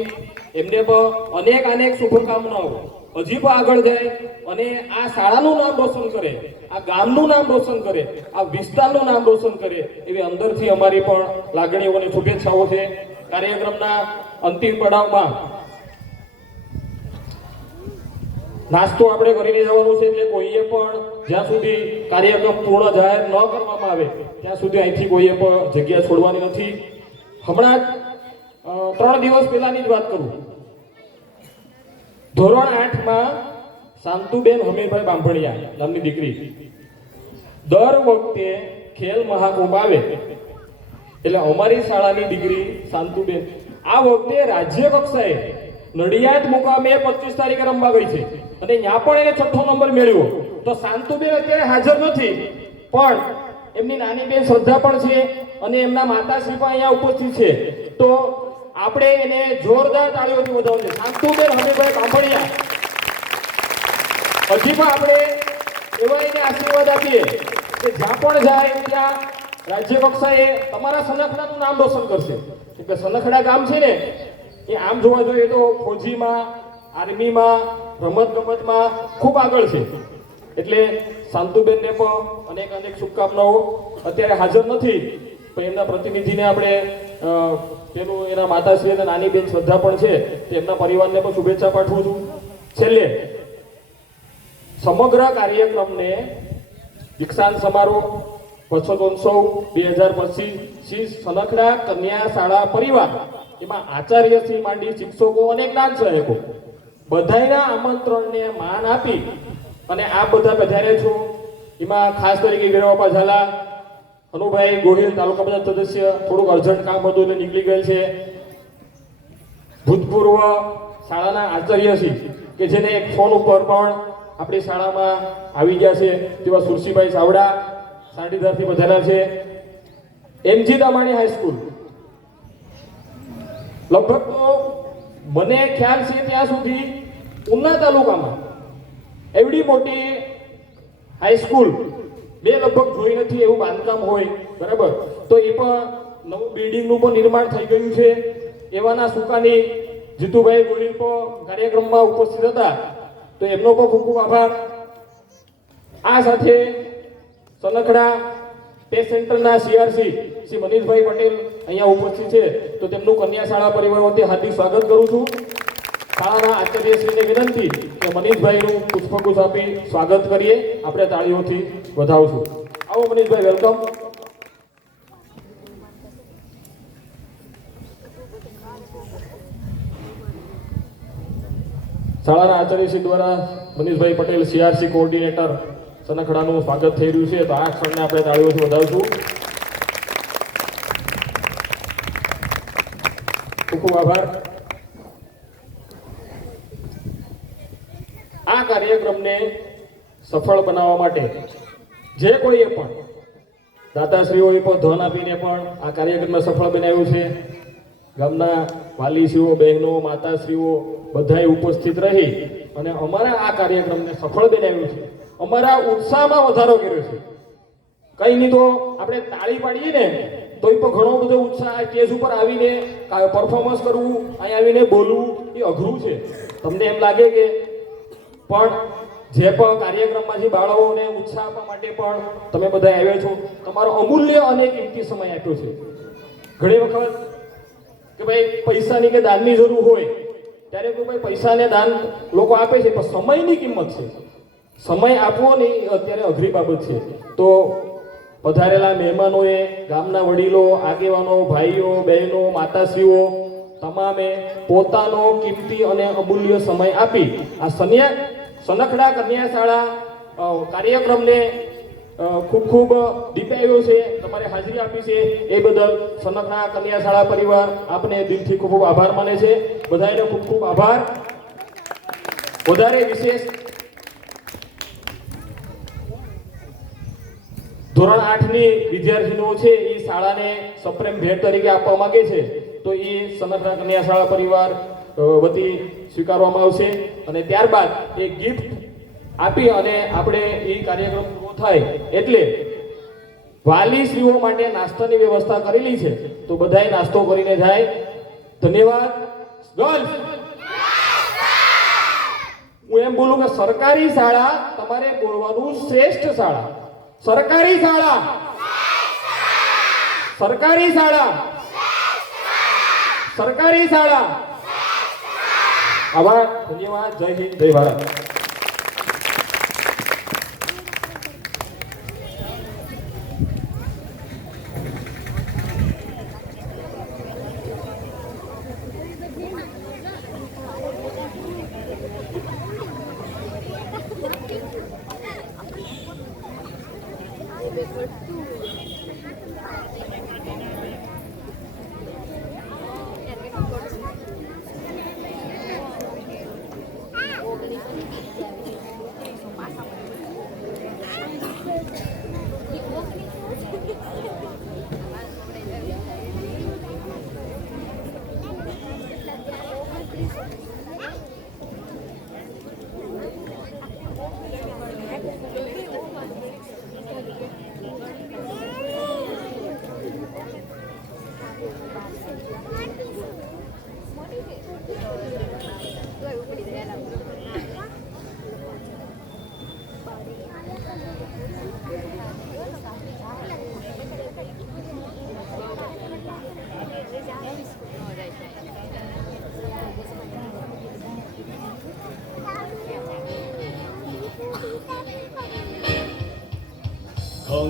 એમને પણ અનેક શુભકામનાઓ. હજી પણ આગળ જાય અને આ શાળાનું નામ રોશન કરે, આ ગામનું નામ રોશન કરે, આ વિસ્તારનું નામ રોશન કરે એવી અંદરથી અમારી પણ લાગણીઓ અને શુભેચ્છાઓ છે. કાર્યક્રમના અંતિમ પડાવમાં નાસ્તો આપણે કરીને જવાનું છે એટલે કોઈએ પણ જ્યાં સુધી કાર્યક્રમ પૂર્ણ જાહેર ન કરવામાં આવે ત્યાં સુધી અહીંથી કોઈએ પણ જગ્યા છોડવાની નથી. હમણાં 3 દિવસ પહેલાની જ વાત કરું. ધોરણ 8માં શાંતુબેન હમીરભાઈ બાંભણિયા નામની દીકરી દર વખતે ખેલ મહાકુંભ આવે એટલે અમારી શાળાની દીકરી શાંતુબેન આ વખતે રાજ્ય કક્ષાએ નડિયાદ મુકામે 25 તારીખે રમવા ગઈ છે અને ત્યાં પણ એને 6ઠ્ઠો નંબર મેળવ્યો. તો શાંતુબેન અત્યારે હાજર નથી, પણ એમની નાની બેન શ્રદ્ધા પણ છે અને એમના માતાશ્રી પણ અહીંયા ઉપસ્થિત છે. તો આપણે એને જોરદાર તાળીઓથી વધાવવું છે. શાંતુબેન હમીરભાઈ કાંભળિયા, હજી પણ આપણે એવા એને આશીર્વાદ આપીએ કે જ્યાં પણ જાય ત્યાં રાજ્ય કક્ષાએ તમારા સનખડાનું નામ રોશન કરશે. એટલે સનખડા ગામ છે ને એ આમ જોવા જોઈએ તો ફૌજીમાં, આર્મીમાં, રમતગમતમાં ખૂબ આગળ છે. એટલે શાંતુબેનને પણ અનેક અનેક શુભકામનાઓ. અત્યારે હાજર નથી પણ એમના પ્રતિનિધિને આપણે પેલું એના માતાશ્રી અને નાની બેન શ્રદ્ધા પણ છે, એમના પરિવારને પણ શુભેચ્છા પાઠવું છું. છેલ્લે સમગ્ર કાર્યક્રમને દીક્ષાંત સમારોહ, વસંતોત્સવ 2025 સનખડા કન્યા શાળા પરિવાર, એમાં આચાર્યશ્રી માંડી શિક્ષકો અને જ્ઞાન સહાયકો બધાના આમંત્રણને માન આપી અને આ બધા પધાર્યા છો. એમાં ખાસ કરીને વીરબાપા ઝાલા, અનુભાઈ ગોહિલ તાલુકા પંચાયત સદસ્ય, થોડુંક અર્જન્ટ કામ હતું એટલે નીકળી ગયેલ છે. ભૂતપૂર્વ શાળાના આચાર્યશ્રી કે જેને એક ફોન ઉપર પણ આપણી શાળામાં આવી ગયા છે તેવા સુરસીભાઈ ચાવડા સાડીધારથી પધાર્યા છે. એમજી દામાણી હાઈસ્કૂલ, લગભગ તો મને ખ્યાલ છે ત્યાં સુધી ઉના તાલુકામાં એવડી મોટી હાઈસ્કૂલ બે લગભગ જોઈ નથી એવું બાંધકામ હોય, બરાબર. તો એ પણ નવું બિલ્ડિંગનું પણ નિર્માણ થઈ ગયું છે. એવાના સુકાની જીતુભાઈ ગોહિલ પણ કાર્યક્રમમાં ઉપસ્થિત હતા, તો એમનો પણ ખૂબ ખૂબ આભાર. આ સાથે સનખડા પે સેન્ટરના સીઆરસી શ્રી મનીષભાઈ પટેલ અહીંયા ઉપસ્થિત છે, તો તેમનું કન્યા શાળા પરિવાર વતી હાર્દિક સ્વાગત કરું છું. શાળાના આચાર્યશ્રીને વિનંતી કે મનીષભાઈનું પુષ્પગુચ્છ આપી સ્વાગત કરીએ. આપણે તાળીઓથી વધાવશું. આવો મનીષભાઈ, વેલકમ. શાળાના આચાર્યશ્રી દ્વારા મનીષભાઈ પટેલ સીઆરસી કોઓર્ડિનેટર સનખડાનું સ્વાગત થઈ રહ્યું છે, તો આ ક્ષણને આપણે તાળીઓથી વધાવશું. ખૂબ ખૂબ આભાર. આ કાર્યક્રમને સફળ બનાવવા માટે જે કોઈએ પણ દાતાશ્રીઓએ પણ ધન આપીને પણ આ કાર્યક્રમને સફળ બનાવ્યું છે. ગામના વાલીશ્રીઓ, બહેનો, માતાશ્રીઓ બધાએ ઉપસ્થિત રહી અને અમારા આ કાર્યક્રમને સફળ બનાવ્યું છે. અમારા ઉત્સાહમાં વધારો કર્યો છે. કંઈ નહીં તો આપણે તાળી પાડીએ ને તો એ પણ ઘણો બધો ઉત્સાહ. સ્ટેજ ઉપર આવીને પરફોર્મન્સ કરવું, અહીં આવીને બોલવું એ અઘરું છે. તમને એમ લાગે કે પણ જે પણ કાર્યક્રમમાં જે બાળકોને ઉત્સાહ આપવા માટે પણ તમે બધા આવ્યા છો. તમારો અમૂલ્ય અને કિંમતી સમય આપ્યો છે. ઘણી વખત કે ભાઈ પૈસાની કે દાનની જરૂર હોય ત્યારે કોઈ ભાઈ પૈસાને દાન લોકો આપે છે, પણ સમયની કિંમત છે. સમય આપવો નહીં અત્યારે અઘરી બાબત છે. તો પધારેલા મહેમાનોએ, ગામના વડીલો, આગેવાનો, ભાઈઓ, બહેનો, માતાશ્રીઓ તમામે પોતાનો કિંમતી અને અમૂલ્ય સમય આપી આ સનખડા કન્યા શાળા કાર્યક્રમને ખૂબ ખૂબ દીપાવ્યો છે, તમારે હાજરી આપી છે. એ બદલ સનખડા કન્યા શાળા પરિવાર આપને દિલથી ખૂબ ખૂબ આભાર માને છે. બધાને ખૂબ ખૂબ આભાર. વધારે વિશેષ ધોરણ 8ની વિદ્યાર્થીઓ છે એ શાળાને સપ્રેમ ભેટ તરીકે આપવા માંગે છે, તો એ સનખડા કન્યા શાળા પરિવાર વતી સ્વીકારવામાં આવશે અને ત્યારબાદ એ ગિફ્ટ આપી અને આપણે એ કાર્યક્રમ પૂરો થાય એટલે વાલીશ્રીઓ માટે નાસ્તાની વ્યવસ્થા કરેલી છે, તો બધાએ નાસ્તો કરીને જાય. ધન્યવાદ. ગર્લ્સ, હું એમ બોલું કે સરકારી શાળા તમારે બોલવાનું શ્રેષ્ઠ શાળા. સરકારી શાળા, સરકારી શાળા, સરકારી શાળા. આભાર. ધન્યવાદ. જય હિન્દ, જય Bharat.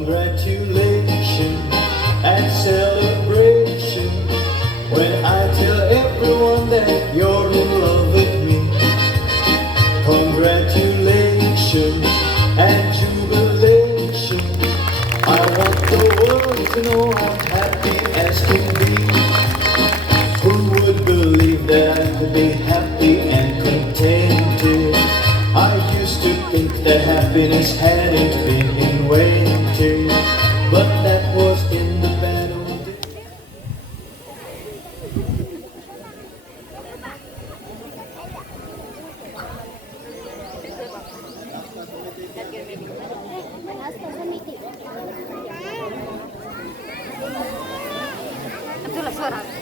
Congratulations and celebration when I tell everyone that you're in love with me. Congratulations and jubilation. I want the world to know I'm happy as can be. Who would believe that I could be happy and contented? I used to think that happiness hadn't been invented, but that was in the bad old days. Itulah suara.